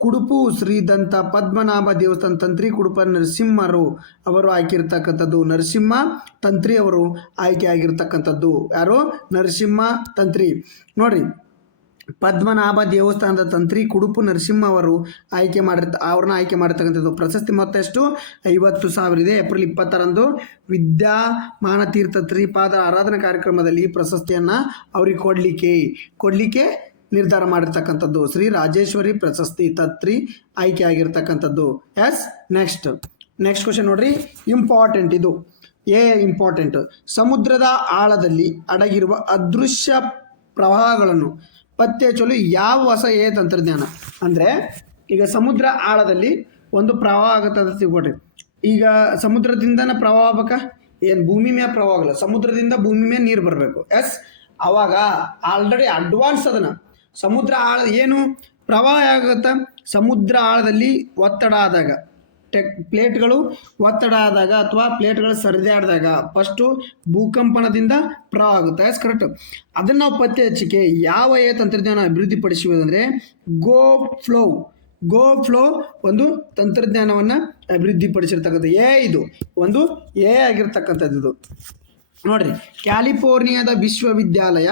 ಕುಡುಪು ಶ್ರೀದಂತ ಪದ್ಮನಾಭ ದೇವಸ್ಥಾನ ತಂತ್ರಿ ಕುಡುಪ ನರಸಿಂಹರು ಅವರು ಆಯ್ಕೆಯಿರ್ತಕ್ಕಂಥದ್ದು. ನರಸಿಂಹ ತಂತ್ರಿ ಅವರು ಆಯ್ಕೆ ಆಗಿರ್ತಕ್ಕಂಥದ್ದು. ಯಾರು? ನರಸಿಂಹ ತಂತ್ರಿ. ನೋಡ್ರಿ, ಪದ್ಮನಾಭ ದೇವಸ್ಥಾನದ ತಂತ್ರಿ ಕುಡುಪು ನರಸಿಂಹ ಅವರು ಅವ್ರನ್ನ ಆಯ್ಕೆ ಮಾಡಿರ್ತಕ್ಕಂಥದ್ದು. ಪ್ರಶಸ್ತಿ ಮೊತ್ತ ಎಷ್ಟು? 50,000 ಇದೆ. ಏಪ್ರಿಲ್ 20ರಂದು ವಿದ್ಯಮಾನ ತೀರ್ಥ ತ್ರಿಪಾದ ಆರಾಧನಾ ಕಾರ್ಯಕ್ರಮದಲ್ಲಿ ಈ ಪ್ರಶಸ್ತಿಯನ್ನು ಅವ್ರಿಗೆ ಕೊಡಲಿಕ್ಕೆ ನಿರ್ಧಾರ ಮಾಡಿರ್ತಕ್ಕಂಥದ್ದು. ಶ್ರೀ ರಾಜೇಶ್ವರಿ ಪ್ರಶಸ್ತಿ ತತ್ರಿ ಆಯ್ಕೆ ಆಗಿರ್ತಕ್ಕಂಥದ್ದು. ನೆಕ್ಸ್ಟ್ ಕ್ವಶನ್ ನೋಡ್ರಿ, ಇಂಪಾರ್ಟೆಂಟ್ ಇದು. ಇಂಪಾರ್ಟೆಂಟ್. ಸಮುದ್ರದ ಆಳದಲ್ಲಿ ಅಡಗಿರುವ ಅದೃಶ್ಯ ಪ್ರವಾಹಗಳನ್ನು ಪತ್ತೆ ಹಚ್ಚಲು ಯಾವ ಹೊಸ ತಂತ್ರಜ್ಞಾನ? ಅಂದರೆ ಈಗ ಸಮುದ್ರ ಆಳದಲ್ಲಿ ಒಂದು ಪ್ರವಾಹ ಆಗುತ್ತೆ ಅಂತ ತಿಳ್ಕೊಡ್ರಿ. ಈಗ ಸಮುದ್ರದಿಂದನೇ ಪ್ರವಾಹ ಆಗ್ಬೇಕಾ? ಏನು ಭೂಮಿ ಮೇಲೆ ಪ್ರವಾಹ ಆಗಲ್ಲ, ಸಮುದ್ರದಿಂದ ಭೂಮಿ ಮೇಲೆ ನೀರು ಬರಬೇಕು. ಅವಾಗ ಆಲ್ರೆಡಿ ಅಡ್ವಾನ್ಸ್ ಅದನ್ನು ಸಮುದ್ರ ಆಳ ಪ್ರವಾಹ ಆಗುತ್ತೆ. ಸಮುದ್ರ ಆಳದಲ್ಲಿ ಒತ್ತಡ ಆದಾಗ, ಪ್ಲೇಟ್ಗಳು ಒತ್ತಡ ಆದಾಗ ಅಥವಾ ಪ್ಲೇಟ್ಗಳು ಸರಿದಾಡಿದಾಗ ಫಸ್ಟು ಭೂಕಂಪನದಿಂದ ಪ್ರವಾಹ ಆಗುತ್ತೆ. ಕರೆಕ್ಟ್. ಅದನ್ನು ನಾವು ಪತ್ತೆ ಹಚ್ಚಿಕೆ ಯಾವ ತಂತ್ರಜ್ಞಾನ ಅಭಿವೃದ್ಧಿಪಡಿಸುವುದಂದರೆ ಗೋ ಫ್ಲೋ ಒಂದು ತಂತ್ರಜ್ಞಾನವನ್ನು ಅಭಿವೃದ್ಧಿಪಡಿಸಿರ್ತಕ್ಕಂಥ ಇದು ಒಂದು ಆಗಿರ್ತಕ್ಕಂಥದ್ದು. ಇದು ನೋಡ್ರಿ, ಕ್ಯಾಲಿಫೋರ್ನಿಯಾದ ವಿಶ್ವವಿದ್ಯಾಲಯ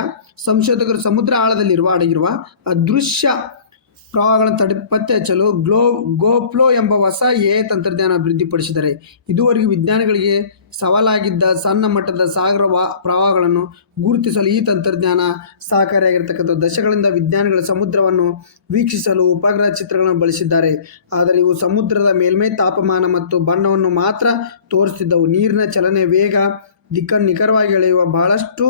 ಸಂಶೋಧಕರು ಸಮುದ್ರ ಆಳದಲ್ಲಿ ಅಡಗಿರುವ ಅದೃಶ್ಯ ಪ್ರವಾಹಗಳನ್ನು ಪತ್ತೆ ಹಚ್ಚಲು ಗೋಫ್ಲೋ ಎಂಬ ಹೊಸ ತಂತ್ರಜ್ಞಾನ ಅಭಿವೃದ್ಧಿಪಡಿಸಿದ್ದಾರೆ. ಇದುವರೆಗೂ ವಿಜ್ಞಾನಿಗಳಿಗೆ ಸವಾಲಾಗಿದ್ದ ಸಣ್ಣ ಮಟ್ಟದ ಸಾಗರ ಪ್ರವಾಹಗಳನ್ನು ಗುರುತಿಸಲು ಈ ತಂತ್ರಜ್ಞಾನ ಸಹಕಾರಿಯಾಗಿರ್ತಕ್ಕಂಥ. ದಶಕಗಳಿಂದ ವಿಜ್ಞಾನಿಗಳು ಸಮುದ್ರವನ್ನು ವೀಕ್ಷಿಸಲು ಉಪಗ್ರಹ ಚಿತ್ರಗಳನ್ನು ಬಳಸಿದ್ದಾರೆ. ಆದರೆ ಇವು ಸಮುದ್ರದ ಮೇಲ್ಮೈ ತಾಪಮಾನ ಮತ್ತು ಬಣ್ಣವನ್ನು ಮಾತ್ರ ತೋರಿಸ್ತಿದ್ದವು. ನೀರಿನ ಚಲನೆ, ವೇಗ, ದಿಕ್ಕನ್ನು ನಿಖರವಾಗಿ ಎಳೆಯುವ ಬಹಳಷ್ಟು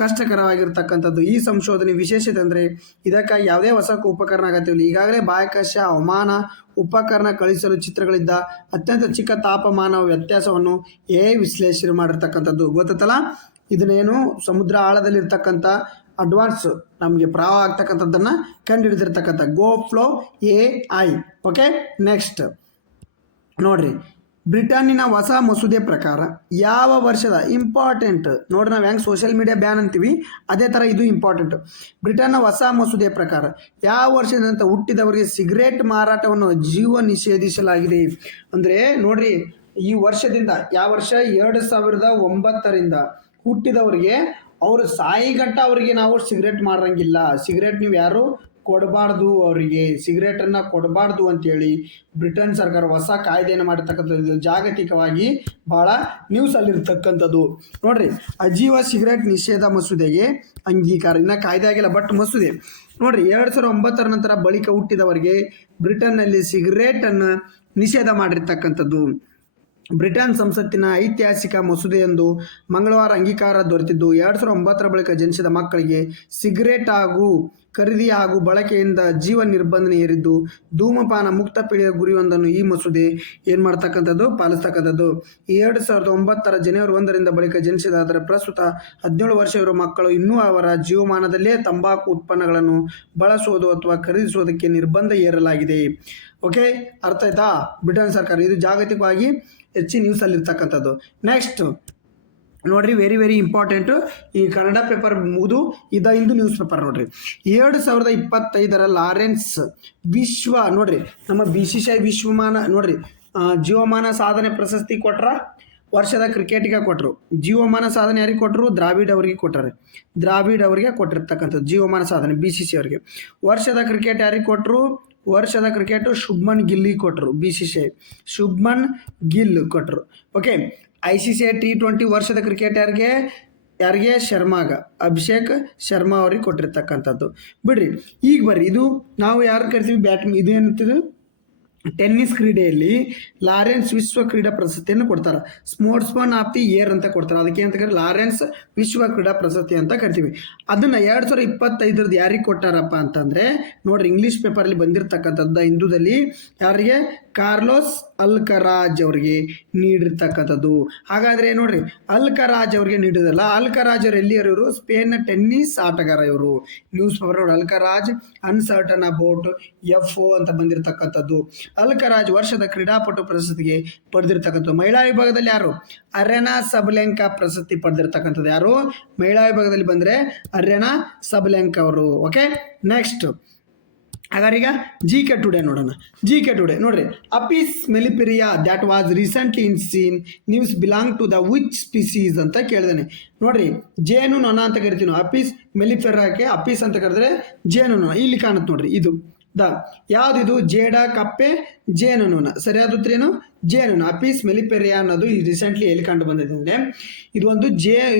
ಕಷ್ಟಕರವಾಗಿರ್ತಕ್ಕಂಥದ್ದು. ಈ ಸಂಶೋಧನೆ ವಿಶೇಷತೆ ಅಂದರೆ ಇದಕ್ಕಾಗಿ ಯಾವುದೇ ಹೊಸ ಉಪಕರಣ ಅಗತ್ಯವಿಲ್ಲ. ಈಗಾಗಲೇ ಬಾಹ್ಯಾಕಾಶ ಹವಾಮಾನ ಉಪಕರಣ ಕಳಿಸಲು ಚಿತ್ರಗಳಿದ್ದ ಅತ್ಯಂತ ಚಿಕ್ಕ ತಾಪಮಾನ ವ್ಯತ್ಯಾಸವನ್ನು ವಿಶ್ಲೇಷಣೆ ಮಾಡಿರ್ತಕ್ಕಂಥದ್ದು. ಗೊತ್ತಲ್ಲ, ಇದನ್ನೇನು ಸಮುದ್ರ ಆಳದಲ್ಲಿರ್ತಕ್ಕಂಥ ಅಡ್ವಾನ್ಸ್ ನಮಗೆ ಪ್ರವಾಹ ಆಗ್ತಕ್ಕಂಥದ್ದನ್ನು ಕಂಡುಹಿಡಿದಿರ್ತಕ್ಕಂಥ ಗೋ ಫ್ಲೋ AI. ನೆಕ್ಸ್ಟ್ ನೋಡ್ರಿ, ಬ್ರಿಟನ್ನಿನ ಹೊಸ ಮಸೂದೆ ಪ್ರಕಾರ ಯಾವ ವರ್ಷದ ಇಂಪಾರ್ಟೆಂಟ್ ನೋಡಿ, ನಾವು ಹೆಂಗೆ ಸೋಷಿಯಲ್ ಮೀಡಿಯಾ ಬ್ಯಾನ್ ಅಂತೀವಿ ಅದೇ ಥರ ಇದು ಇಂಪಾರ್ಟೆಂಟ್. ಬ್ರಿಟನ್ನ ಹೊಸ ಮಸೂದೆ ಪ್ರಕಾರ ಯಾವ ವರ್ಷದಂತ ಹುಟ್ಟಿದವರಿಗೆ ಸಿಗರೇಟ್ ಮಾರಾಟವನ್ನು ಜೀವ ನಿಷೇಧಿಸಲಾಗಿದೆ. ಅಂದರೆ ನೋಡ್ರಿ, ಈ ವರ್ಷದಿಂದ ಯಾವ ವರ್ಷ 2009ರಿಂದ ಹುಟ್ಟಿದವರಿಗೆ ಅವರು ಸಾಯಿಗಟ್ಟ ಅವರಿಗೆ ನಾವು ಸಿಗರೇಟ್ ಮಾರಂಗಿಲ್ಲ, ಸಿಗರೇಟ್ ನೀವು ಯಾರು ಕೊಡಬಾರ್ದು, ಅವರಿಗೆ ಸಿಗರೇಟನ್ನು ಕೊಡಬಾರ್ದು ಅಂತೇಳಿ ಬ್ರಿಟನ್ ಸರ್ಕಾರ ಹೊಸ ಕಾಯ್ದೆಯನ್ನು ಮಾಡಿರ್ತಕ್ಕಂಥದ್ದು. ಜಾಗತಿಕವಾಗಿ ಭಾಳ ನ್ಯೂಸಲ್ಲಿರ್ತಕ್ಕಂಥದ್ದು ನೋಡ್ರಿ. ಅಜೀವ ಸಿಗರೇಟ್ ನಿಷೇಧ ಮಸೂದೆಗೆ ಅಂಗೀಕಾರ, ಇನ್ನು ಕಾಯ್ದೆ ಆಗಿಲ್ಲ ಬಟ್ ಮಸೂದೆ ನೋಡ್ರಿ. 2009 ನಂತರ ಬಳಿಕ ಹುಟ್ಟಿದವರಿಗೆ ಬ್ರಿಟನ್ನಲ್ಲಿ ಸಿಗರೇಟನ್ನು ನಿಷೇಧ ಮಾಡಿರ್ತಕ್ಕಂಥದ್ದು. ಬ್ರಿಟನ್ ಸಂಸತ್ತಿನ ಐತಿಹಾಸಿಕ ಮಸೂದೆಯೊಂದು ಮಂಗಳವಾರ ಅಂಗೀಕಾರ ದೊರೆತಿದ್ದು 2009 ಬಳಿಕ ಜನಿಸಿದ ಮಕ್ಕಳಿಗೆ ಸಿಗರೇಟ್ ಹಾಗೂ ಖರೀದಿ ಹಾಗೂ ಬಳಕೆಯಿಂದ ಜೀವ ನಿರ್ಬಂಧನೆ ಹೇರಿದ್ದು, ಧೂಮಪಾನ ಮುಕ್ತ ಪೀಳಿಗೆ ಗುರಿಯೊಂದನ್ನು ಈ ಮಸೂದೆ ಏನು ಮಾಡ್ತಕ್ಕಂಥದ್ದು, ಪಾಲಿಸ್ತಕ್ಕಂಥದ್ದು. 2009 ಜನವರಿ 1ರಿಂದ ಬಳಿಕ ಜನಿಸಿದಾದರೆ ಪ್ರಸ್ತುತ 17 ವರ್ಷ ಇರುವ ಮಕ್ಕಳು ಇನ್ನೂ ಅವರ ಜೀವಮಾನದಲ್ಲೇ ತಂಬಾಕು ಉತ್ಪನ್ನಗಳನ್ನು ಬಳಸುವುದು ಅಥವಾ ಖರೀದಿಸುವುದಕ್ಕೆ ನಿರ್ಬಂಧ ಹೇರಲಾಗಿದೆ. ಓಕೆ, ಅರ್ಥ ಆಯ್ತಾ? ಬ್ರಿಟನ್ ಸರ್ಕಾರ ಇದು ಜಾಗತಿಕವಾಗಿ ಹೆಚ್ಚಿನ ನ್ಯೂಸಲ್ಲಿರ್ತಕ್ಕಂಥದ್ದು. ನೆಕ್ಸ್ಟ್ ನೋಡ್ರಿ, ವೆರಿ ವೆರಿ ಇಂಪಾರ್ಟೆಂಟು. ಈ ಕನ್ನಡ ಪೇಪರ್ ಮುಗಿದು ಇಂದು ನ್ಯೂಸ್ ಪೇಪರ್ ನೋಡ್ರಿ. 2025 ಲಾರೆನ್ಸ್ ವಿಶ್ವ ನೋಡ್ರಿ, ನಮ್ಮ BCCI ವಿಶ್ವಮಾನ ನೋಡ್ರಿ ಜೀವಮಾನ ಸಾಧನೆ ಪ್ರಶಸ್ತಿ ಕೊಟ್ರ. ವರ್ಷದ ಕ್ರಿಕೆಟಿಗೆ ಕೊಟ್ಟರು. ಜೀವಮಾನ ಸಾಧನೆ ಯಾರಿಗೆ ಕೊಟ್ಟರು? ದ್ರಾವಿಡ್ ಅವರಿಗೆ ಕೊಟ್ಟರೆ. ದ್ರಾವಿಡ್ ಅವರಿಗೆ ಕೊಟ್ಟಿರ್ತಕ್ಕಂಥದ್ದು ಜೀವಮಾನ ಸಾಧನೆ BCCI ಅವರಿಗೆ. ವರ್ಷದ ಕ್ರಿಕೆಟ್ ಯಾರಿಗೆ ಕೊಟ್ಟರು? ವರ್ಷದ ಕ್ರಿಕೆಟು ಶುಭ್ಮನ್ ಗಿಲ್ಲಿ ಕೊಟ್ಟರು. BCCI ಶುಭ್ಮನ್ ಗಿಲ್ ಕೊಟ್ಟರು. ಓಕೆ, ICCI T20 ವರ್ಷದ ಕ್ರಿಕೆಟ್ ಯಾರಿಗೆ ಶರ್ಮಾಗ, ಅಭಿಷೇಕ್ ಶರ್ಮಾ ಅವ್ರಿಗೆ ಕೊಟ್ಟಿರ್ತಕ್ಕಂಥದ್ದು. ಬಿಡ್ರಿ, ಈಗ ಬರ್ರಿ, ಇದು ನಾವು ಯಾರು ಕರಿತೀವಿ ಇದು ಏನಂತಿದ್ದು ಟೆನ್ನಿಸ್ ಕ್ರೀಡೆಯಲ್ಲಿ ಲಾರೆನ್ಸ್ ವಿಶ್ವ ಕ್ರೀಡಾ ಪ್ರಶಸ್ತಿಯನ್ನು ಕೊಡ್ತಾರೆ. ಸ್ಪೋರ್ಟ್ಸ್ಮನ್ ಆಫ್ ದಿ ಇಯರ್ ಅಂತ ಕೊಡ್ತಾರೆ. ಅದಕ್ಕೆ ಅಂತ ಕರೀತಾರೆ ಲಾರೆನ್ಸ್ ವಿಶ್ವ ಕ್ರೀಡಾ ಪ್ರಶಸ್ತಿ ಅಂತ ಕರಿತೀವಿ. ಅದನ್ನು 2025 ಯಾರಿಗೆ ಕೊಟ್ಟಾರಪ್ಪ ಅಂತಂದರೆ ನೋಡ್ರಿ, ಇಂಗ್ಲೀಷ್ ಪೇಪರಲ್ಲಿ ಬಂದಿರತಕ್ಕಂಥದ್ದು ಹಿಂದೂದಲ್ಲಿ ಯಾರಿಗೆ? ಕಾರ್ಲೋಸ್ ಅಲ್ಕರಾಜ್ ಅವರಿಗೆ ನೀಡಿರ್ತಕ್ಕಂಥದ್ದು. ಹಾಗಾದರೆ ನೋಡ್ರಿ, ಅಲ್ಕರಾಜ್ ಅವರಿಗೆ ನೀಡೋದಲ್ಲ, ಅಲ್ಕರಾಜ್ ಅವರು ಎಲ್ಲಿಯವರು? ಸ್ಪೇನ್ನ ಟೆನ್ನಿಸ್ ಆಟಗಾರ ಇವರು. ನ್ಯೂಸ್ ಪೇಪರ್ ನೋಡಿ, ಅಲ್ಕರಾಜ್ ಅನ್ಸರ್ಟನ್ ಅಬೌಟ್ FO ಅಂತ ಬಂದಿರತಕ್ಕಂಥದ್ದು. ಅಲ್ಕರಾಜ್ ವರ್ಷದ ಕ್ರೀಡಾಪಟು ಪ್ರಶಸ್ತಿಗೆ ಪಡೆದಿರ್ತಕ್ಕಂಥದ್ದು. ಮಹಿಳಾ ವಿಭಾಗದಲ್ಲಿ ಯಾರು? ಅರೆನಾ ಸಬಲೆಂಕಾ ಪ್ರಶಸ್ತಿ ಪಡೆದಿರ್ತಕ್ಕಂಥದ್ದು. ಯಾರು? ಮಹಿಳಾ ವಿಭಾಗದಲ್ಲಿ ಬಂದರೆ ಅರೆನಾ ಸಬಲೆಂಕಾ ಅವರು. ಓಕೆ, ನೆಕ್ಸ್ಟ್ ಹಾಗಾದ್ರೆ ಈಗ GK ಟುಡೇ ನೋಡೋಣ. GK ಟುಡೇ ನೋಡ್ರಿ, Apis meliperia that was recently in seen news belong to the which species ಅಂತ ಕೇಳಿದಾನೆ. ನೋಡ್ರಿ, ಜೇನು ನೊಣ ಅಂತ ಕರಿತೀವಿ ನಾವು. ಅಪಿಸ್ ಮೆಲಿಫೆರಾಕ್ಕೆ ಅಪಿಸ್ ಅಂತ ಕರೆದ್ರೆ ಜೇನು ನೊಣ. ಇಲ್ಲಿ ಕಾಣುತ್ತೆ ನೋಡ್ರಿ, ಇದು ಯಾವುದಿದು? ಜೇಡ ಕಪ್ಪೆ ಜೇನು ನೊಣ. ಸರಿಯಾದ ಉತ್ತರ ಏನು? ಜೇನು ನೊಣ. ಅಪಿಸ್ ಮೆಲಿಪೆರಿಯಾ ಅನ್ನೋದು ಈ ರೀಸೆಂಟ್ಲಿ ಎಲ್ಲಿ ಕಂಡು ಬಂದಿದೆ ಅಂದರೆ ಇದು ಒಂದು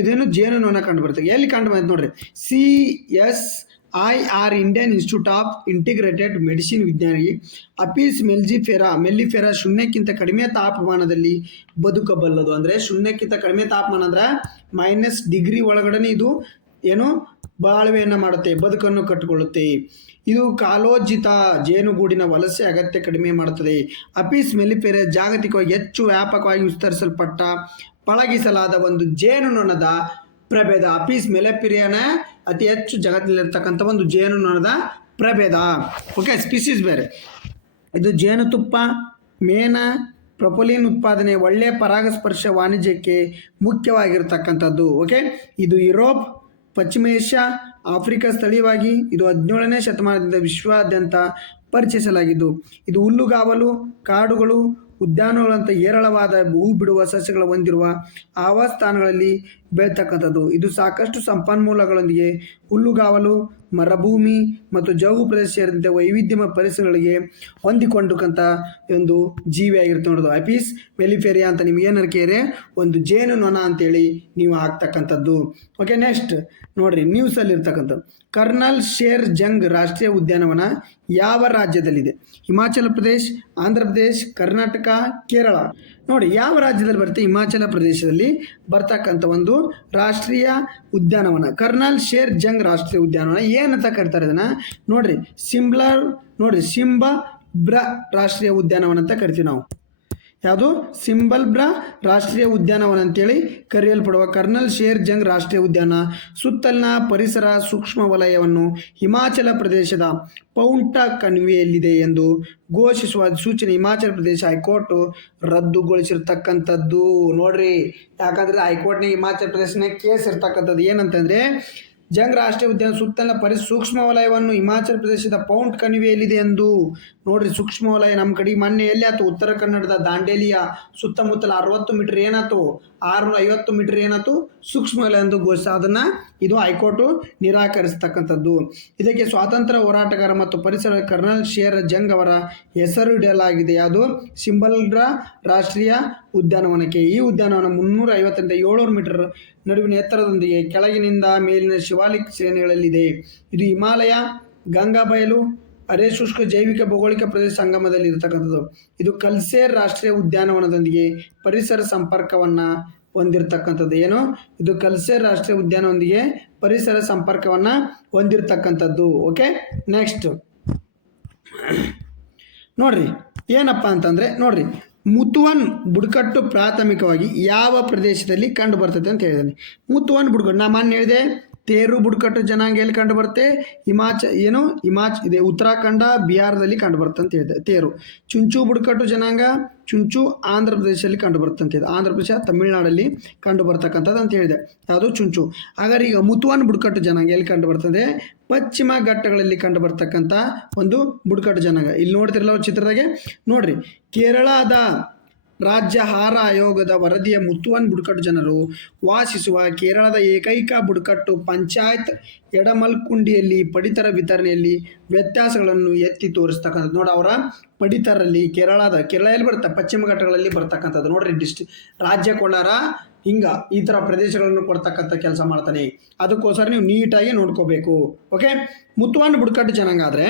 ಇದೇನು ಜೇನು ನೊಣ ಕಂಡು ಬರ್ತದೆ. ಎಲ್ಲಿ ಕಂಡು ಬಂದಿದೆ ನೋಡ್ರಿ, CSIR Indian institute of integrated medicine ವಿಜ್ಞಾನಿ. ಅಪಿಸ್ ಮೆಲ್ಲಿಫೆರಾ ಶೂನ್ಯಕ್ಕಿಂತ ಕಡಿಮೆ ತಾಪಮಾನದಲ್ಲಿ ಬದುಕಬಲ್ಲದು. ಅಂದರೆ ಶೂನ್ಯಕ್ಕಿಂತ ಕಡಿಮೆ ತಾಪಮಾನ ಅಂದರೆ -ಡಿಗ್ರಿ ಒಳಗಡೆ ಇದು ಏನು ಬಾಳ್ವೆಯನ್ನು ಮಾಡುತ್ತೆ, ಬದುಕನ್ನು ಕಟ್ಟಿಕೊಳ್ಳುತ್ತೆ. ಇದು ಕಾಲೋಚಿತ ಜೇನುಗೂಡಿನ ವಲಸೆ ಅಗತ್ಯ ಕಡಿಮೆ ಮಾಡುತ್ತದೆ. ಅಪಿಸ್ ಮೆಲಿಫೆರಾ ಜಾಗತಿಕವಾಗಿ ಹೆಚ್ಚು ವ್ಯಾಪಕವಾಗಿ ವಿಸ್ತರಿಸಲ್ಪಟ್ಟ ಪಳಗಿಸಲಾದ ಒಂದು ಜೇನುನೊಣದ ಪ್ರಭೇದ. ಅಪಿಸ್ ಮೆಲಿಫೆರಾನ ಅತಿ ಹೆಚ್ಚು ಜಗತ್ತಿನಲ್ಲಿರ್ತಕ್ಕಂಥ ಒಂದು ಜೇನುನೊಣದ ಪ್ರಭೇದ. ಓಕೆ, ಸ್ಪೀಸೀಸ್ ಬೇರೆ. ಇದು ಜೇನುತುಪ್ಪ, ಮೇನ, ಪ್ರೊಪಲಿನ್ ಉತ್ಪಾದನೆ, ಒಳ್ಳೆಯ ಪರಾಗಸ್ಪರ್ಶ ವಾಣಿಜ್ಯಕ್ಕೆ ಮುಖ್ಯವಾಗಿರ್ತಕ್ಕಂಥದ್ದು. ಓಕೆ, ಇದು ಯುರೋಪ್, ಪಶ್ಚಿಮ ಏಷ್ಯಾ, ಆಫ್ರಿಕಾ ಸ್ಥಳೀಯವಾಗಿ ಇದು 17ನೇ ಶತಮಾನದಿಂದ ವಿಶ್ವಾದ್ಯಂತ ಪರಿಚಯಿಸಲಾಗಿದ್ದು, ಇದು ಹುಲ್ಲುಗಾವಲು, ಕಾಡುಗಳು, ಉದ್ಯಾನಗಳಂಥ ಹೇರಳವಾದ ಹೂ ಬಿಡುವ ಸಸ್ಯಗಳು ಹೊಂದಿರುವ ಆವಾಸಸ್ಥಾನಗಳಲ್ಲಿ ಬೆಳೀತಕ್ಕಂಥದ್ದು. ಇದು ಸಾಕಷ್ಟು ಸಂಪನ್ಮೂಲಗಳೊಂದಿಗೆ ಹುಲ್ಲುಗಾವಲು, ಮರುಭೂಮಿ ಮತ್ತು ಜೌಗು ಪ್ರದೇಶ ಸೇರಿದಂತೆ ವೈವಿಧ್ಯಮಯ ಪರಿಸರಗಳಿಗೆ ಹೊಂದಿಕೊಂಡಂಥ ಒಂದು ಜೀವಿಯಾಗಿರುತ್ತೆ ನೋಡೋದು. ಅಪಿಸ್ ಮೆಲಿಫೆರಿಯಾ ಅಂತ ನಿಮ್ಗೆ ಏನರ್ಕೇರೆ ಒಂದು ಜೇನು ನೊಣ ಅಂತೇಳಿ ನೀವು ಹಾಕ್ತಕ್ಕಂಥದ್ದು. ಓಕೆ, ನೆಕ್ಸ್ಟ್ ನೋಡ್ರಿ, ನ್ಯೂಸಲ್ಲಿರ್ತಕ್ಕಂಥದ್ದು ಕರ್ನಲ್ ಶೇರ್ ಜಂಗ್ ರಾಷ್ಟ್ರೀಯ ಉದ್ಯಾನವನ ಯಾವ ರಾಜ್ಯದಲ್ಲಿದೆ? ಹಿಮಾಚಲ ಪ್ರದೇಶ್, ಆಂಧ್ರ ಪ್ರದೇಶ್, ಕರ್ನಾಟಕ, ಕೇರಳ. ನೋಡಿ, ಯಾವ ರಾಜ್ಯದಲ್ಲಿ ಬರುತ್ತೆ? ಹಿಮಾಚಲ ಪ್ರದೇಶದಲ್ಲಿ ಬರ್ತಕ್ಕಂಥ ಒಂದು ರಾಷ್ಟ್ರೀಯ ಉದ್ಯಾನವನ ಕರ್ನಲ್ ಶೇರ್ ಜಂಗ್ ರಾಷ್ಟ್ರೀಯ ಉದ್ಯಾನವನ. ಏನಂತ ಕರಿತಾರೆ ಇದನ್ನು ನೋಡ್ರಿ? ಸಿಂಬ್ರ ರಾಷ್ಟ್ರೀಯ ಉದ್ಯಾನವನ ಅಂತ ಕರಿತೀವಿ ನಾವು. ಯಾವುದು ಸಿಂಬಲ್ಬ್ರಾ ರಾಷ್ಟ್ರೀಯ ಉದ್ಯಾನವನ ಅಂತೇಳಿ ಕರೆಯಲ್ಪಡುವ ಕರ್ನಲ್ ಶೇರ್ ಜಂಗ್ ರಾಷ್ಟ್ರೀಯ ಉದ್ಯಾನ ಸುತ್ತಲಿನ ಪರಿಸರ ಸೂಕ್ಷ್ಮ ವಲಯವನ್ನು ಹಿಮಾಚಲ ಪ್ರದೇಶದ ಪೌಂಟಾ ಕಣಿವೆಯಲ್ಲಿದೆ ಎಂದು ಘೋಷಿಸುವ ಸೂಚನೆ ಹಿಮಾಚಲ ಪ್ರದೇಶ ಹೈಕೋರ್ಟ್ ರದ್ದುಗೊಳಿಸಿರ್ತಕ್ಕಂಥದ್ದು. ನೋಡ್ರಿ, ಯಾಕಂದ್ರೆ ಹೈಕೋರ್ಟ್ನಾಗ ಹಿಮಾಚಲ ಪ್ರದೇಶನ ಕೇಸ್ ಇರ್ತಕ್ಕಂಥದ್ದು ಏನಂತಂದ್ರೆ ಜಂಗ್ ರಾಷ್ಟ್ರೀಯ ಉದ್ಯಾನ ಸುತ್ತಲಿನ ಸೂಕ್ಷ್ಮ ವಲಯವನ್ನು ಹಿಮಾಚಲ ಪ್ರದೇಶದ ಪೌಂಟ್ ಕಣಿವೆಯಲ್ಲಿದೆ ಎಂದು. ನೋಡ್ರಿ, ಸೂಕ್ಷ್ಮ ವಲಯ ನಮ್ಮ ಕಡೆಗೆ ಮೊನ್ನೆ ಎಲ್ಲಿ ಆಯ್ತು, ಉತ್ತರ ಕನ್ನಡದ ದಾಂಡೇಲಿಯ ಸುತ್ತಮುತ್ತಲ 60 ಮೀಟರ್ ಏನಾಯ್ತು, 650 ಮೀಟರ್ ಏನಾಯ್ತು ಸೂಕ್ಷ್ಮ ವಲಯ ಎಂದು ಘೋಷಿಸ, ಅದನ್ನು ಇದು ಹೈಕೋರ್ಟು ನಿರಾಕರಿಸ್ತಕ್ಕಂಥದ್ದು. ಇದಕ್ಕೆ ಸ್ವಾತಂತ್ರ್ಯ ಹೋರಾಟಗಾರ ಮತ್ತು ಪರಿಸರ ಕರ್ನಲ್ ಶೇರ್ ಜಂಗ್ ಅವರ ಹೆಸರು ಇಡಲಾಗಿದೆ. ಯಾವುದು ಸಿಂಬಲ್ಬ್ರಾ ರಾಷ್ಟ್ರೀಯ ಉದ್ಯಾನವನಕ್ಕೆ. ಈ ಉದ್ಯಾನವನ 350ರಿಂದ 700 ಮೀಟರ್ ನಡುವಿನ ಎತ್ತರದೊಂದಿಗೆ ಕೆಳಗಿನಿಂದ ಮೇಲಿನ ಶಿವಾಲಿಕ್ ಶ್ರೇಣಿಗಳಲ್ಲಿದೆ. ಇದು ಹಿಮಾಲಯ, ಗಂಗಾ ಬಯಲು, ಅರೆಶುಷ್ಕ ಜೈವಿಕ ಭೌಗೋಳಿಕ ಪ್ರದೇಶ ಸಂಗಮದಲ್ಲಿ ಇರತಕ್ಕಂಥದ್ದು. ಇದು ಕಲ್ಸೇರ್ ರಾಷ್ಟ್ರೀಯ ಉದ್ಯಾನವನದೊಂದಿಗೆ ಪರಿಸರ ಸಂಪರ್ಕವನ್ನು ಹೊಂದಿರತಕ್ಕಂಥದ್ದು. ಏನು ಇದು ಕಲ್ಸೇರ್ ರಾಷ್ಟ್ರೀಯ ಉದ್ಯಾನವನದೊಂದಿಗೆ ಪರಿಸರ ಸಂಪರ್ಕವನ್ನು ಹೊಂದಿರತಕ್ಕಂಥದ್ದು. ಓಕೆ, ನೆಕ್ಸ್ಟ್ ನೋಡ್ರಿ ಏನಪ್ಪ ಅಂತಂದರೆ, ನೋಡ್ರಿ ಮುತುವನ್ ಬುಡಕಟ್ಟು ಪ್ರಾಥಮಿಕವಾಗಿ ಯಾವ ಪ್ರದೇಶದಲ್ಲಿ ಕಂಡು ಬರ್ತದೆ ಅಂತ ಹೇಳಿದ್ದಾನೆ. ಮುತುವನ್ ಬುಡಕಟ್ಟು ನಾ ಮೊನ್ನೆ ಹೇಳಿದೆ, ತೇರು ಬುಡಕಟ್ಟು ಜನಾಂಗ ಎಲ್ಲಿ ಕಂಡು ಬರುತ್ತೆ, ಇದೆ ಉತ್ತರಾಖಂಡ ಬಿಹಾರದಲ್ಲಿ ಕಂಡು ಬರುತ್ತೆ ಅಂತ ಹೇಳಿದೆ. ತೇರು ಚುಂಚು ಬುಡಕಟ್ಟು ಜನಾಂಗ, ಚುಂಚು ಆಂಧ್ರ ಪ್ರದೇಶದಲ್ಲಿ ಕಂಡು ಬರುತ್ತೆ ಅಂತ ಹೇಳಿದೆ. ಆಂಧ್ರ ಪ್ರದೇಶ ತಮಿಳುನಾಡಲ್ಲಿ ಕಂಡು ಬರ್ತಕ್ಕಂಥದ್ದು ಅಂತ ಹೇಳಿದೆ. ಯಾವುದು ಚುಂಚು. ಹಾಗಾದ್ರೆ ಈಗ ಮುತುವನ್ ಬುಡಕಟ್ಟು ಜನಾಂಗ ಎಲ್ಲಿ ಕಂಡು ಬರ್ತದೆ, ಪಶ್ಚಿಮ ಘಟ್ಟಗಳಲ್ಲಿ ಕಂಡು ಬರ್ತಕ್ಕಂಥ ಒಂದು ಬುಡಕಟ್ಟು ಜನಾಂಗ. ಇಲ್ಲಿ ನೋಡ್ತಿರಲ್ಲ ಚಿತ್ರದಾಗೆ, ನೋಡ್ರಿ ಕೇರಳದ ರಾಜ್ಯ ಆಹಾರ ಆಯೋಗದ ವರದಿಯ ಮುತುವನ್ ಬುಡಕಟ್ಟು ಜನರು ವಾಸಿಸುವ ಕೇರಳದ ಏಕೈಕ ಬುಡಕಟ್ಟು ಪಂಚಾಯತ್ ಎಡಮಲ್ಕುಂಡಿಯಲ್ಲಿ ಪಡಿತರ ವಿತರಣೆಯಲ್ಲಿ ವ್ಯತ್ಯಾಸಗಳನ್ನು ಎತ್ತಿ ತೋರಿಸ್ತಕ್ಕಂಥದ್ದು. ನೋಡಿ, ಅವರ ಪಡಿತರಲ್ಲಿ ಕೇರಳ ಎಲ್ಲಿ ಬರುತ್ತೆ, ಪಶ್ಚಿಮ ಘಟ್ಟಗಳಲ್ಲಿ ಬರ್ತಕ್ಕಂಥದ್ದು. ನೋಡ್ರಿ, ರಾಜ್ಯ ಕೊಳ್ಳಾರ ಈ ಥರ ಪ್ರದೇಶಗಳನ್ನು ಕೊಡ್ತಕ್ಕಂಥ ಕೆಲಸ ಮಾಡ್ತಾನೆ. ಅದಕ್ಕೋಸ್ಕರ ನೀವು ನೀಟಾಗಿ ನೋಡ್ಕೋಬೇಕು. ಓಕೆ, ಮುತುವನ್ ಬುಡಕಟ್ಟು ಜನಾಂಗ ಆದರೆ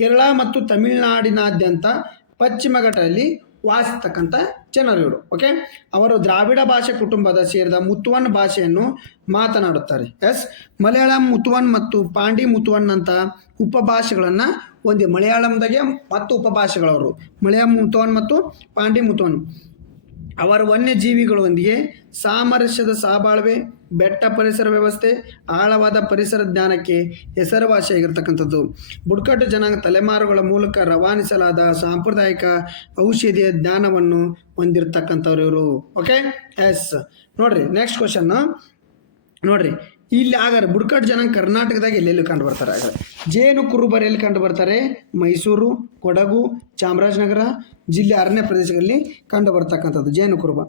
ಕೇರಳ ಮತ್ತು ತಮಿಳುನಾಡಿನಾದ್ಯಂತ ಪಶ್ಚಿಮ ಘಟ್ಟದಲ್ಲಿ ವಾಸಿಸ್ತಕ್ಕಂಥ ಜನರು ಇವರು. ಓಕೆ, ಅವರು ದ್ರಾವಿಡ ಭಾಷೆ ಕುಟುಂಬದ ಸೇರಿದ ಮುತುವನ್ ಭಾಷೆಯನ್ನು ಮಾತನಾಡುತ್ತಾರೆ. ಮಲಯಾಳಂ ಮುತುವನ್ ಮತ್ತು ಪಾಂಡಿ ಮುತುವನ್ ಅಂತ ಉಪಭಾಷೆಗಳನ್ನು ಹೊಂದಿ, ಮಲಯಾಳಂದಾಗೆ ಮತ್ತು ಉಪಭಾಷೆಗಳವರು ಮಲಯಾಳಂ ಮುತುವನ್ ಮತ್ತು ಪಾಂಡಿ ಮುತುವನ್. ಅವರ ವನ್ಯಜೀವಿಗಳೊಂದಿಗೆ ಸಾಮರಸ್ಯದ ಸಹಬಾಳ್ವೆ, ಬೆಟ್ಟ ಪರಿಸರ ವ್ಯವಸ್ಥೆ, ಆಳವಾದ ಪರಿಸರ ಜ್ಞಾನಕ್ಕೆ ಹೆಸರುವಾಸಿಯಾಗಿರ್ತಕ್ಕಂಥದ್ದು. ಬುಡಕಟ್ಟು ಜನಾಂಗ ತಲೆಮಾರುಗಳ ಮೂಲಕ ರವಾನಿಸಲಾದ ಸಾಂಪ್ರದಾಯಿಕ ಔಷಧಿಯ ಜ್ಞಾನವನ್ನು ಹೊಂದಿರತಕ್ಕಂಥವ್ರು ಇವರು. ಓಕೆ, ನೋಡ್ರಿ ನೆಕ್ಸ್ಟ್ ಕ್ವಶನ್ ನೋಡ್ರಿ. ಇಲ್ಲಿ ಹಾಗಾದ್ರೆ ಬುಡಕಟ್ಟು ಜನಾಂಗ ಕರ್ನಾಟಕದಾಗ ಎಲ್ಲೆಲ್ಲಿ ಕಂಡು ಬರ್ತಾರೆ? ಹಾಗಾದ್ರೆ ಜೇನು ಕುರುಬರು ಎಲ್ಲಿ ಕಂಡು ಬರ್ತಾರೆ? ಮೈಸೂರು, ಕೊಡಗು, ಚಾಮರಾಜನಗರ ಜಿಲ್ಲೆ ಅರಣ್ಯ ಪ್ರದೇಶಗಳಲ್ಲಿ ಕಂಡು ಬರ್ತಕ್ಕಂಥದ್ದು ಜೇನು ಕುರುಬ.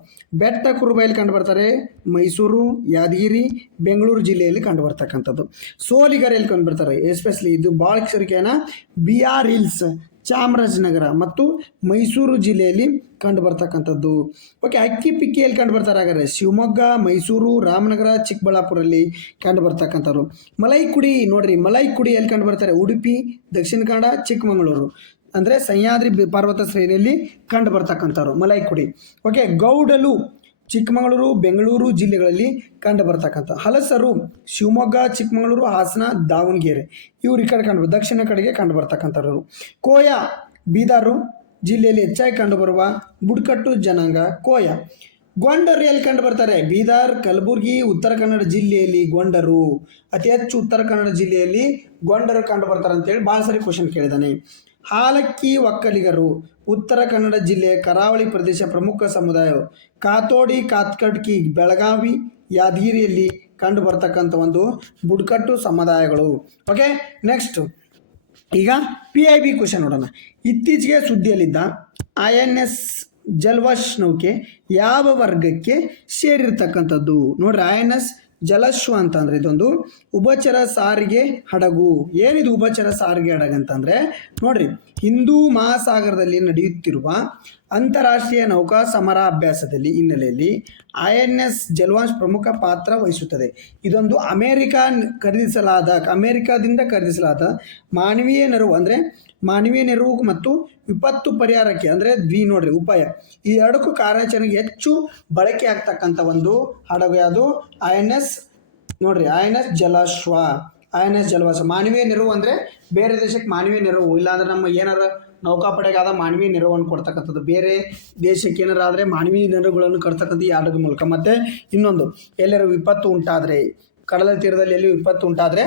ಬೆಟ್ಟ ಕುರುಬ ಎಲ್ಲಿ ಕಂಡು ಬರ್ತಾರೆ? ಮೈಸೂರು, ಯಾದಗಿರಿ, ಬೆಂಗಳೂರು ಜಿಲ್ಲೆಯಲ್ಲಿ ಕಂಡು ಬರ್ತಕ್ಕಂಥದ್ದು. ಸೋಲಿಗರು ಎಲ್ಲಿ ಕಂಡು ಬರ್ತಾರೆ? ಎಸ್ಪೆಷಲಿ ಇದು ಭಾಳ ಕ್ಷರಿಕೆನ BR ಹಿಲ್ಸ್, ಚಾಮರಾಜನಗರ ಮತ್ತು ಮೈಸೂರು ಜಿಲ್ಲೆಯಲ್ಲಿ ಕಂಡು ಬರ್ತಕ್ಕಂಥದ್ದು. ಓಕೆ, ಅಕ್ಕಿ ಪಿಕ್ಕಿ ಎಲ್ಲಿ ಕಂಡು ಬರ್ತಾರೆ? ಹಾಗಾದ್ರೆ ಶಿವಮೊಗ್ಗ, ಮೈಸೂರು, ರಾಮನಗರ, ಚಿಕ್ಕಬಳ್ಳಾಪುರಲ್ಲಿ ಕಂಡು ಬರ್ತಕ್ಕಂಥವ್ರು. ಮಲೈಕುಡಿ ನೋಡ್ರಿ, ಮಲೈಕುಡಿ ಎಲ್ಲಿ ಕಂಡು ಬರ್ತಾರೆ? ಉಡುಪಿ, ದಕ್ಷಿಣ ಕನ್ನಡ, ಚಿಕ್ಕಮಗಳೂರು ಅಂದರೆ ಸಹ್ಯಾದ್ರಿ ಪರ್ವತ ಶ್ರೇಣಿಯಲ್ಲಿ ಕಂಡು ಬರ್ತಕ್ಕಂಥವ್ರು ಮಲೈಕುಡಿ. ಓಕೆ, ಗೌಡಲು ಚಿಕ್ಕಮಗಳೂರು, ಬೆಂಗಳೂರು ಜಿಲ್ಲೆಗಳಲ್ಲಿ ಕಂಡು ಬರ್ತಕ್ಕಂಥ. ಹಲಸರು ಶಿವಮೊಗ್ಗ, ಚಿಕ್ಕಮಗಳೂರು, ಹಾಸನ, ದಾವಣಗೆರೆ ಇವರು ಈ ಕಡೆ ಕಂಡು ದಕ್ಷಿಣ ಕಡೆಗೆ ಕಂಡು ಬರ್ತಕ್ಕಂಥವ್ರು. ಕೋಯ ಬೀದರು ಜಿಲ್ಲೆಯಲ್ಲಿ ಹೆಚ್ಚಾಗಿ ಕಂಡುಬರುವ ಬುಡಕಟ್ಟು ಜನಾಂಗ ಕೋಯ. ಗೊಂಡರು ಎಲ್ಲಿ ಕಂಡು ಬರ್ತಾರೆ? ಬೀದರ್, ಕಲಬುರಗಿ, ಉತ್ತರ ಕನ್ನಡ ಜಿಲ್ಲೆಯಲ್ಲಿ ಗೊಂಡರು ಅತಿ ಹೆಚ್ಚು. ಉತ್ತರ ಕನ್ನಡ ಜಿಲ್ಲೆಯಲ್ಲಿ ಗೊಂಡರು ಕಂಡು ಬರ್ತಾರೆ ಅಂತೇಳಿ ಭಾಳ ಸರಿ ಕ್ವಶನ್ ಕೇಳಿದ್ದಾನೆ. ಹಾಲಕ್ಕಿ ಒಕ್ಕಲಿಗರು ಉತ್ತರ ಕನ್ನಡ ಜಿಲ್ಲೆಯ ಕರಾವಳಿ ಪ್ರದೇಶ ಪ್ರಮುಖ ಸಮುದಾಯ. ಕಾತೋಡಿ, ಕಾತ್ಕಡ್ಕಿ ಬೆಳಗಾವಿ, ಯಾದಗಿರಿಯಲ್ಲಿ ಕಂಡು ಬರ್ತಕ್ಕಂಥ ಒಂದು ಬುಡಕಟ್ಟು ಸಮುದಾಯಗಳು. ಓಕೆ, ನೆಕ್ಸ್ಟ್ ಈಗ PIB ಕ್ವಶನ್ ನೋಡೋಣ. ಇತ್ತೀಚೆಗೆ ಸುದ್ದಿಯಲ್ಲಿದ್ದ INS ಜಲ್ವಶ್ ನೌಕೆ ಯಾವ ವರ್ಗಕ್ಕೆ ಸೇರಿರ್ತಕ್ಕಂಥದ್ದು? ನೋಡ್ರಿ, INS ಜಲಶ್ವ ಅಂತಂದರೆ ಇದೊಂದು ಉಭಚರ ಸಾರಿಗೆ ಹಡಗು. ಏನಿದು ಉಭಚರ ಸಾರಿಗೆ ಹಡಗು ಅಂತಂದರೆ ನೋಡ್ರಿ, ಹಿಂದೂ ಮಹಾಸಾಗರದಲ್ಲಿ ನಡೆಯುತ್ತಿರುವ ಅಂತಾರಾಷ್ಟ್ರೀಯ ನೌಕಾ ಸಮರಾಭ್ಯಾಸದಲ್ಲಿ ಹಿನ್ನೆಲೆಯಲ್ಲಿ INS ಜಲ್ವಾಶ್ ಪ್ರಮುಖ ಪಾತ್ರ ವಹಿಸುತ್ತದೆ. ಇದೊಂದು ಅಮೇರಿಕಾದಿಂದ ಖರೀದಿಸಲಾದ ಮಾನವೀಯ ನೆರವು ಅಂದರೆ ಮಾನವೀಯ ನೆರವು ಮತ್ತು ವಿಪತ್ತು ಪರಿಹಾರಕ್ಕೆ ಅಂದರೆ ನೋಡ್ರಿ ಉಪಾಯ ಈ ಎರಡಕ್ಕೂ ಕಾರ್ಯಾಚರಣೆಗೆ ಹೆಚ್ಚು ಬಳಕೆ ಆಗ್ತಕ್ಕಂಥ ಒಂದು ಹಡಗು ಯಾವುದು? INS ನೋಡ್ರಿ, INS ಜಲಾಶ್ವ, INS ಜಲವಾಸ. ಮಾನವೀಯ ನೆರವು ಅಂದರೆ ಬೇರೆ ದೇಶಕ್ಕೆ ಮಾನವೀಯ ನೆರವು, ಇಲ್ಲಾಂದ್ರೆ ನಮ್ಮ ಏನಾರ ನೌಕಾಪಡೆಗಾದ ಮಾನವೀಯ ನೆರವನ್ನು ಕೊಡ್ತಕ್ಕಂಥದ್ದು. ಬೇರೆ ದೇಶಕ್ಕೆ ಏನಾರು ಆದರೆ ಮಾನವೀಯ ನೆರವುಗಳನ್ನು ಕೊಡ್ತಕ್ಕಂಥ ಈ ಆಟದ ಮೂಲಕ. ಮತ್ತು ಇನ್ನೊಂದು, ಎಲ್ಲರೂ ವಿಪತ್ತು ಉಂಟಾದರೆ, ಕಡಲ ತೀರದಲ್ಲಿ ಎಲ್ಲಿ ವಿಪತ್ತು ಉಂಟಾದರೆ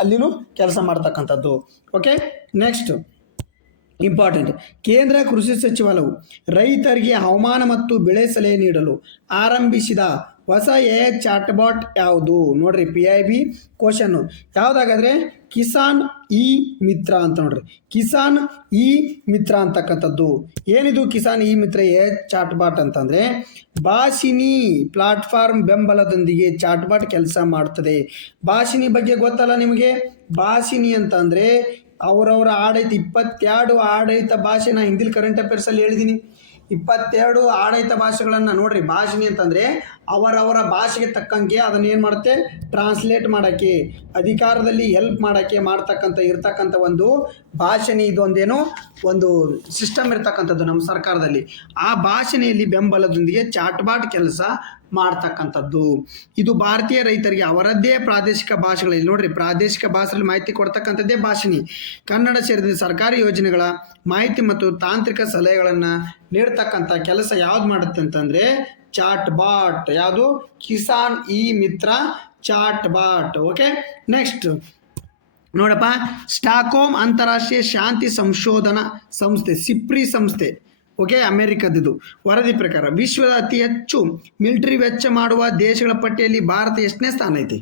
ಅಲ್ಲಿನೂ ಕೆಲಸ ಮಾಡ್ತಕ್ಕಂಥದ್ದು. ಓಕೆ, ನೆಕ್ಸ್ಟ್ ಇಂಪಾರ್ಟೆಂಟ್, ಕೇಂದ್ರ ಕೃಷಿ ಸಚಿವಾಲಯವು ರೈತರಿಗೆ ಹವಾಮಾನ ಮತ್ತು ಬೆಳೆ ಸಲಹೆ ನೀಡಲು ಆರಂಭಿಸಿದ ಹೊಸ AI ಚಾಟ್ಬಾಟ್ ಯಾವುದು? ನೋಡ್ರಿ, PIB ಕ್ವಶನ್ನು ಯಾವುದಾಗಾದ್ರೆ ಕಿಸಾನ್ ಇ ಮಿತ್ರ ಅಂತ. ನೋಡ್ರಿ, ಕಿಸಾನ್ ಇ ಮಿತ್ರ ಅಂತಕ್ಕಂಥದ್ದು. ಏನಿದು ಕಿಸಾನ್ ಇ ಮಿತ್ರ AI ಚಾಟ್ಬಾಟ್ ಅಂತಂದರೆ, ಭಾಷಿನಿ ಪ್ಲಾಟ್ಫಾರ್ಮ್ ಬೆಂಬಲದೊಂದಿಗೆ ಚಾಟ್ಬಾಟ್ ಕೆಲಸ ಮಾಡ್ತದೆ. ಭಾಷಿನಿ ಬಗ್ಗೆ ಗೊತ್ತಲ್ಲ ನಿಮಗೆ? ಭಾಷಿನಿ ಅಂತಂದರೆ ಅವರವರ ಆಡಳಿತ 22 ಆಡಳಿತ ಭಾಷೆ. ನಾನು ಹಿಂದಿಲ್ ಕರೆಂಟ್ ಅಫೇರ್ಸಲ್ಲಿ ಹೇಳಿದ್ದೀನಿ 22 ಆಡಳಿತ ಭಾಷೆಗಳನ್ನು. ನೋಡ್ರಿ, ಭಾಷಿನಿ ಅಂತಂದರೆ ಅವರವರ ಭಾಷೆಗೆ ತಕ್ಕಂಗೆ ಅದನ್ನು ಏನು ಮಾಡುತ್ತೆ, ಟ್ರಾನ್ಸ್ಲೇಟ್ ಮಾಡೋಕ್ಕೆ, ಅಧಿಕಾರದಲ್ಲಿ ಹೆಲ್ಪ್ ಮಾಡೋಕ್ಕೆ ಇರ್ತಕ್ಕಂಥ ಒಂದು ಭಾಷಣಿ. ಇದೊಂದೇನೋ ಒಂದು ಸಿಸ್ಟಮ್ ಇರ್ತಕ್ಕಂಥದ್ದು ನಮ್ಮ ಸರ್ಕಾರದಲ್ಲಿ. ಆ ಭಾಷಣೆಯಲ್ಲಿ ಬೆಂಬಲದೊಂದಿಗೆ ಚಾಟ್ಬಾಟ್ ಕೆಲಸ ಮಾಡ್ತಕ್ಕಂಥದ್ದು. ಇದು ಭಾರತೀಯ ರೈತರಿಗೆ ಅವರದ್ದೇ ಪ್ರಾದೇಶಿಕ ಭಾಷೆಗಳಲ್ಲಿ, ನೋಡ್ರಿ, ಪ್ರಾದೇಶಿಕ ಭಾಷೆಯಲ್ಲಿ ಮಾಹಿತಿ ಕೊಡ್ತಕ್ಕಂಥದ್ದೇ ಭಾಷಿನಿ. ಕನ್ನಡ ಸೇರಿದಂತೆ ಸರ್ಕಾರಿ ಯೋಜನೆಗಳ ಮಾಹಿತಿ ಮತ್ತು ತಾಂತ್ರಿಕ ಸಲಹೆಗಳನ್ನು ನೀಡ್ತಕ್ಕಂಥ ಕೆಲಸ ಯಾವ್ದು ಮಾಡುತ್ತೆ ಅಂತಂದರೆ ಚಾಟ್ಬಾಟ್. ಯಾವುದು? ಕಿಸಾನ್ ಇ ಮಿತ್ರ ಚಾಟ್ಬಾಟ್. ಓಕೆ, ನೆಕ್ಸ್ಟ್ ನೋಡಪ್ಪ, ಸ್ಟಾಕ್ಹೋಮ್ ಅಂತಾರಾಷ್ಟ್ರೀಯ ಶಾಂತಿ ಸಂಶೋಧನಾ ಸಂಸ್ಥೆ, ಸಿಪ್ರಿ ಸಂಸ್ಥೆ, ಓಕೆ, ಅಮೆರಿಕದ್ದು ವರದಿ ಪ್ರಕಾರ ವಿಶ್ವದ ಅತಿ ಹೆಚ್ಚು ಮಿಲಿಟರಿ ವೆಚ್ಚ ಮಾಡುವ ದೇಶಗಳ ಪಟ್ಟಿಯಲ್ಲಿ ಭಾರತ ಎಷ್ಟನೇ ಸ್ಥಾನ ಐತಿ?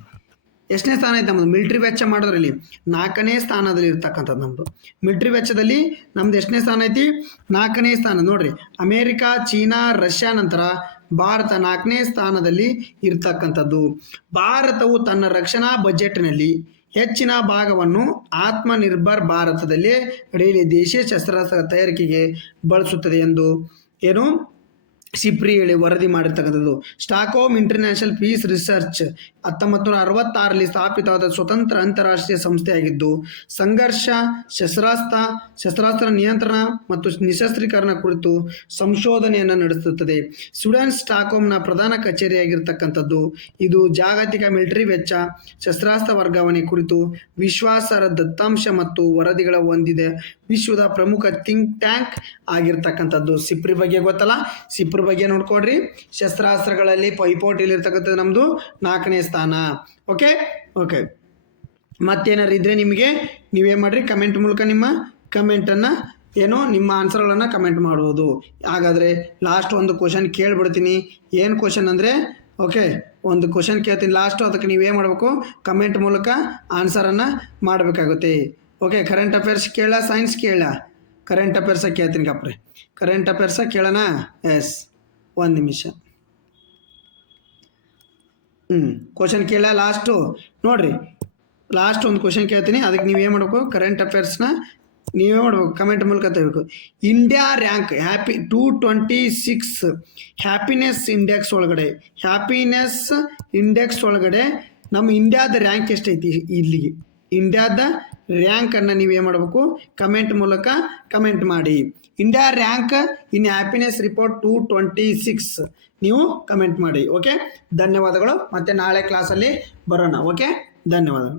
ಎಷ್ಟನೇ ಸ್ಥಾನ ಐತೆ ನಮ್ಮದು ಮಿಲಿಟ್ರಿ ವೆಚ್ಚ ಮಾಡೋದ್ರಲ್ಲಿ? 4ನೇ ಸ್ಥಾನದಲ್ಲಿ ಇರ್ತಕ್ಕಂಥದ್ದು ನಮ್ಮದು. ಮಿಲಿಟ್ರಿ ವೆಚ್ಚದಲ್ಲಿ ನಮ್ದು ಎಷ್ಟನೇ ಸ್ಥಾನ ಐತಿ? 4ನೇ ಸ್ಥಾನ. ನೋಡ್ರಿ, ಅಮೇರಿಕಾ, ಚೀನಾ, ರಷ್ಯಾ ನಂತರ ಭಾರತ 4ನೇ ಸ್ಥಾನದಲ್ಲಿ ಇರ್ತಕ್ಕಂಥದ್ದು. ಭಾರತವು ತನ್ನ ರಕ್ಷಣಾ ಬಜೆಟ್ನಲ್ಲಿ ಹೆಚ್ಚಿನ ಭಾಗವನ್ನು ಆತ್ಮನಿರ್ಭರ್ ಭಾರತದಲ್ಲಿ ಅಡಿಯಲ್ಲಿ ದೇಶೀಯ ಶಸ್ತ್ರಾಸ್ತ್ರ ತಯಾರಿಕೆಗೆ ಬಳಸುತ್ತದೆ ಎಂದು ಏನು ಸಿಪ್ರಿ ಹೇಳಿ ವರದಿ ಮಾಡಿರ್ತಕ್ಕಂಥದ್ದು. ಸ್ಟಾಕ್ಹೋಮ್ ಇಂಟರ್ನ್ಯಾಷನಲ್ ಪೀಸ್ ರಿಸರ್ಚ್ 1966ರಲ್ಲಿ ಸ್ಥಾಪಿತವಾದ ಸ್ವತಂತ್ರ ಅಂತಾರಾಷ್ಟ್ರೀಯ ಸಂಸ್ಥೆಯಾಗಿದ್ದು ಸಂಘರ್ಷ, ಶಸ್ತ್ರಾಸ್ತ್ರ ನಿಯಂತ್ರಣ ಮತ್ತು ನಿಶಸ್ತ್ರೀಕರಣ ಕುರಿತು ಸಂಶೋಧನೆಯನ್ನು ನಡೆಸುತ್ತದೆ. ಸ್ವೀಡನ್ ಸ್ಟಾಕ್ಹೋಮ್ನ ಪ್ರಧಾನ ಕಚೇರಿಯಾಗಿರ್ತಕ್ಕಂಥದ್ದು. ಇದು ಜಾಗತಿಕ ಮಿಲಿಟರಿ ವೆಚ್ಚ, ಶಸ್ತ್ರಾಸ್ತ್ರ ವರ್ಗಾವಣೆ ಕುರಿತು ವಿಶ್ವಾಸಾರ್ಹ ದತ್ತಾಂಶ ಮತ್ತು ವರದಿಗಳ ಹೊಂದಿದೆ ವಿಶ್ವದ ಪ್ರಮುಖ ಥಿಂಕ್ ಟ್ಯಾಂಕ್ ಆಗಿರ್ತಕ್ಕಂಥದ್ದು. ಸಿಪ್ರಿ ಬಗ್ಗೆ ಗೊತ್ತಲ್ಲ? ಸಿಪ್ರಿ ಬಗ್ಗೆ ನೋಡ್ಕೊಡ್ರಿ. ಶಸ್ತ್ರಾಸ್ತ್ರಗಳಲ್ಲಿ ಪೈಪೋಟಿಲಿರ್ತಕ್ಕಂಥದ್ದು ನಮ್ಮದು 4ನೇ ಸ್ಥಾನ. ಓಕೆ, ಮತ್ತೇನಾರು ಇದ್ದರೆ ನಿಮಗೆ ನೀವೇನು ಮಾಡಿರಿ, ಕಮೆಂಟ್ ಮೂಲಕ ನಿಮ್ಮ ಕಮೆಂಟನ್ನು ನಿಮ್ಮ ಆನ್ಸರ್ಗಳನ್ನು ಕಮೆಂಟ್ ಮಾಡ್ಬೋದು. ಹಾಗಾದರೆ ಲಾಸ್ಟ್ ಒಂದು ಕ್ವಶನ್ ಕೇಳಿಬಿಡ್ತೀನಿ. ಏನು ಕ್ವಶನ್ ಅಂದರೆ, ಓಕೆ, ಒಂದು ಕ್ವಶನ್ ಕೇಳ್ತೀನಿ ಲಾಸ್ಟು, ಅದಕ್ಕೆ ನೀವೇನು ಮಾಡಬೇಕು, ಕಮೆಂಟ್ ಮೂಲಕ ಆನ್ಸರನ್ನು ಮಾಡಬೇಕಾಗುತ್ತೆ. ಓಕೆ, ಕರೆಂಟ್ ಅಫೇರ್ಸ್ ಕೇಳ, ಸೈನ್ಸ್ ಕೇಳ? ಕರೆಂಟ್ ಅಫೇರ್ಸ ಕೇಳ್ತೀನಿ ಕಪ್ರಿ. ಕರೆಂಟ್ ಅಫೇರ್ಸ ಕೇಳೋಣ? ಎಸ್, 1 ನಿಮಿಷ. ಕ್ವಶನ್ ಕೇಳ ಲಾಸ್ಟು. ನೋಡಿರಿ, ಲಾಸ್ಟ್ ಒಂದು ಕ್ವಶನ್ ಕೇಳ್ತೀನಿ, ಅದಕ್ಕೆ ನೀವೇನು ಮಾಡಬೇಕು, ಕರೆಂಟ್ ಅಫೇರ್ಸ್ನ ನೀವೇ ಮಾಡಬೇಕು, ಕಮೆಂಟ್ ಮೂಲಕ ತೆಗಿಬೇಕು. ಇಂಡಿಯಾ ರ್ಯಾಂಕ್ 226 ಹ್ಯಾಪಿನೆಸ್ ಇಂಡೆಕ್ಸ್ ಒಳಗಡೆ ನಮ್ಮ ಇಂಡಿಯಾದ ರ್ಯಾಂಕ್ ಎಷ್ಟೈತಿ? ಇಲ್ಲಿಗೆ ಇಂಡಿಯಾದ ರ್ಯಾಂಕನ್ನು ನೀವೇನು ಮಾಡಬೇಕು, ಕಮೆಂಟ್ ಮೂಲಕ ಕಮೆಂಟ್ ಮಾಡಿ. India rank in happiness report 226 ನೀವು ಕಮೆಂಟ್ ಮಾಡಿ. ಓಕೆ, ಧನ್ಯವಾದಗಳು. ಮತ್ತೆ ನಾಳೆ ಕ್ಲಾಸಲ್ಲಿ ಬರೋಣ. ಓಕೆ, ಧನ್ಯವಾದಗಳು.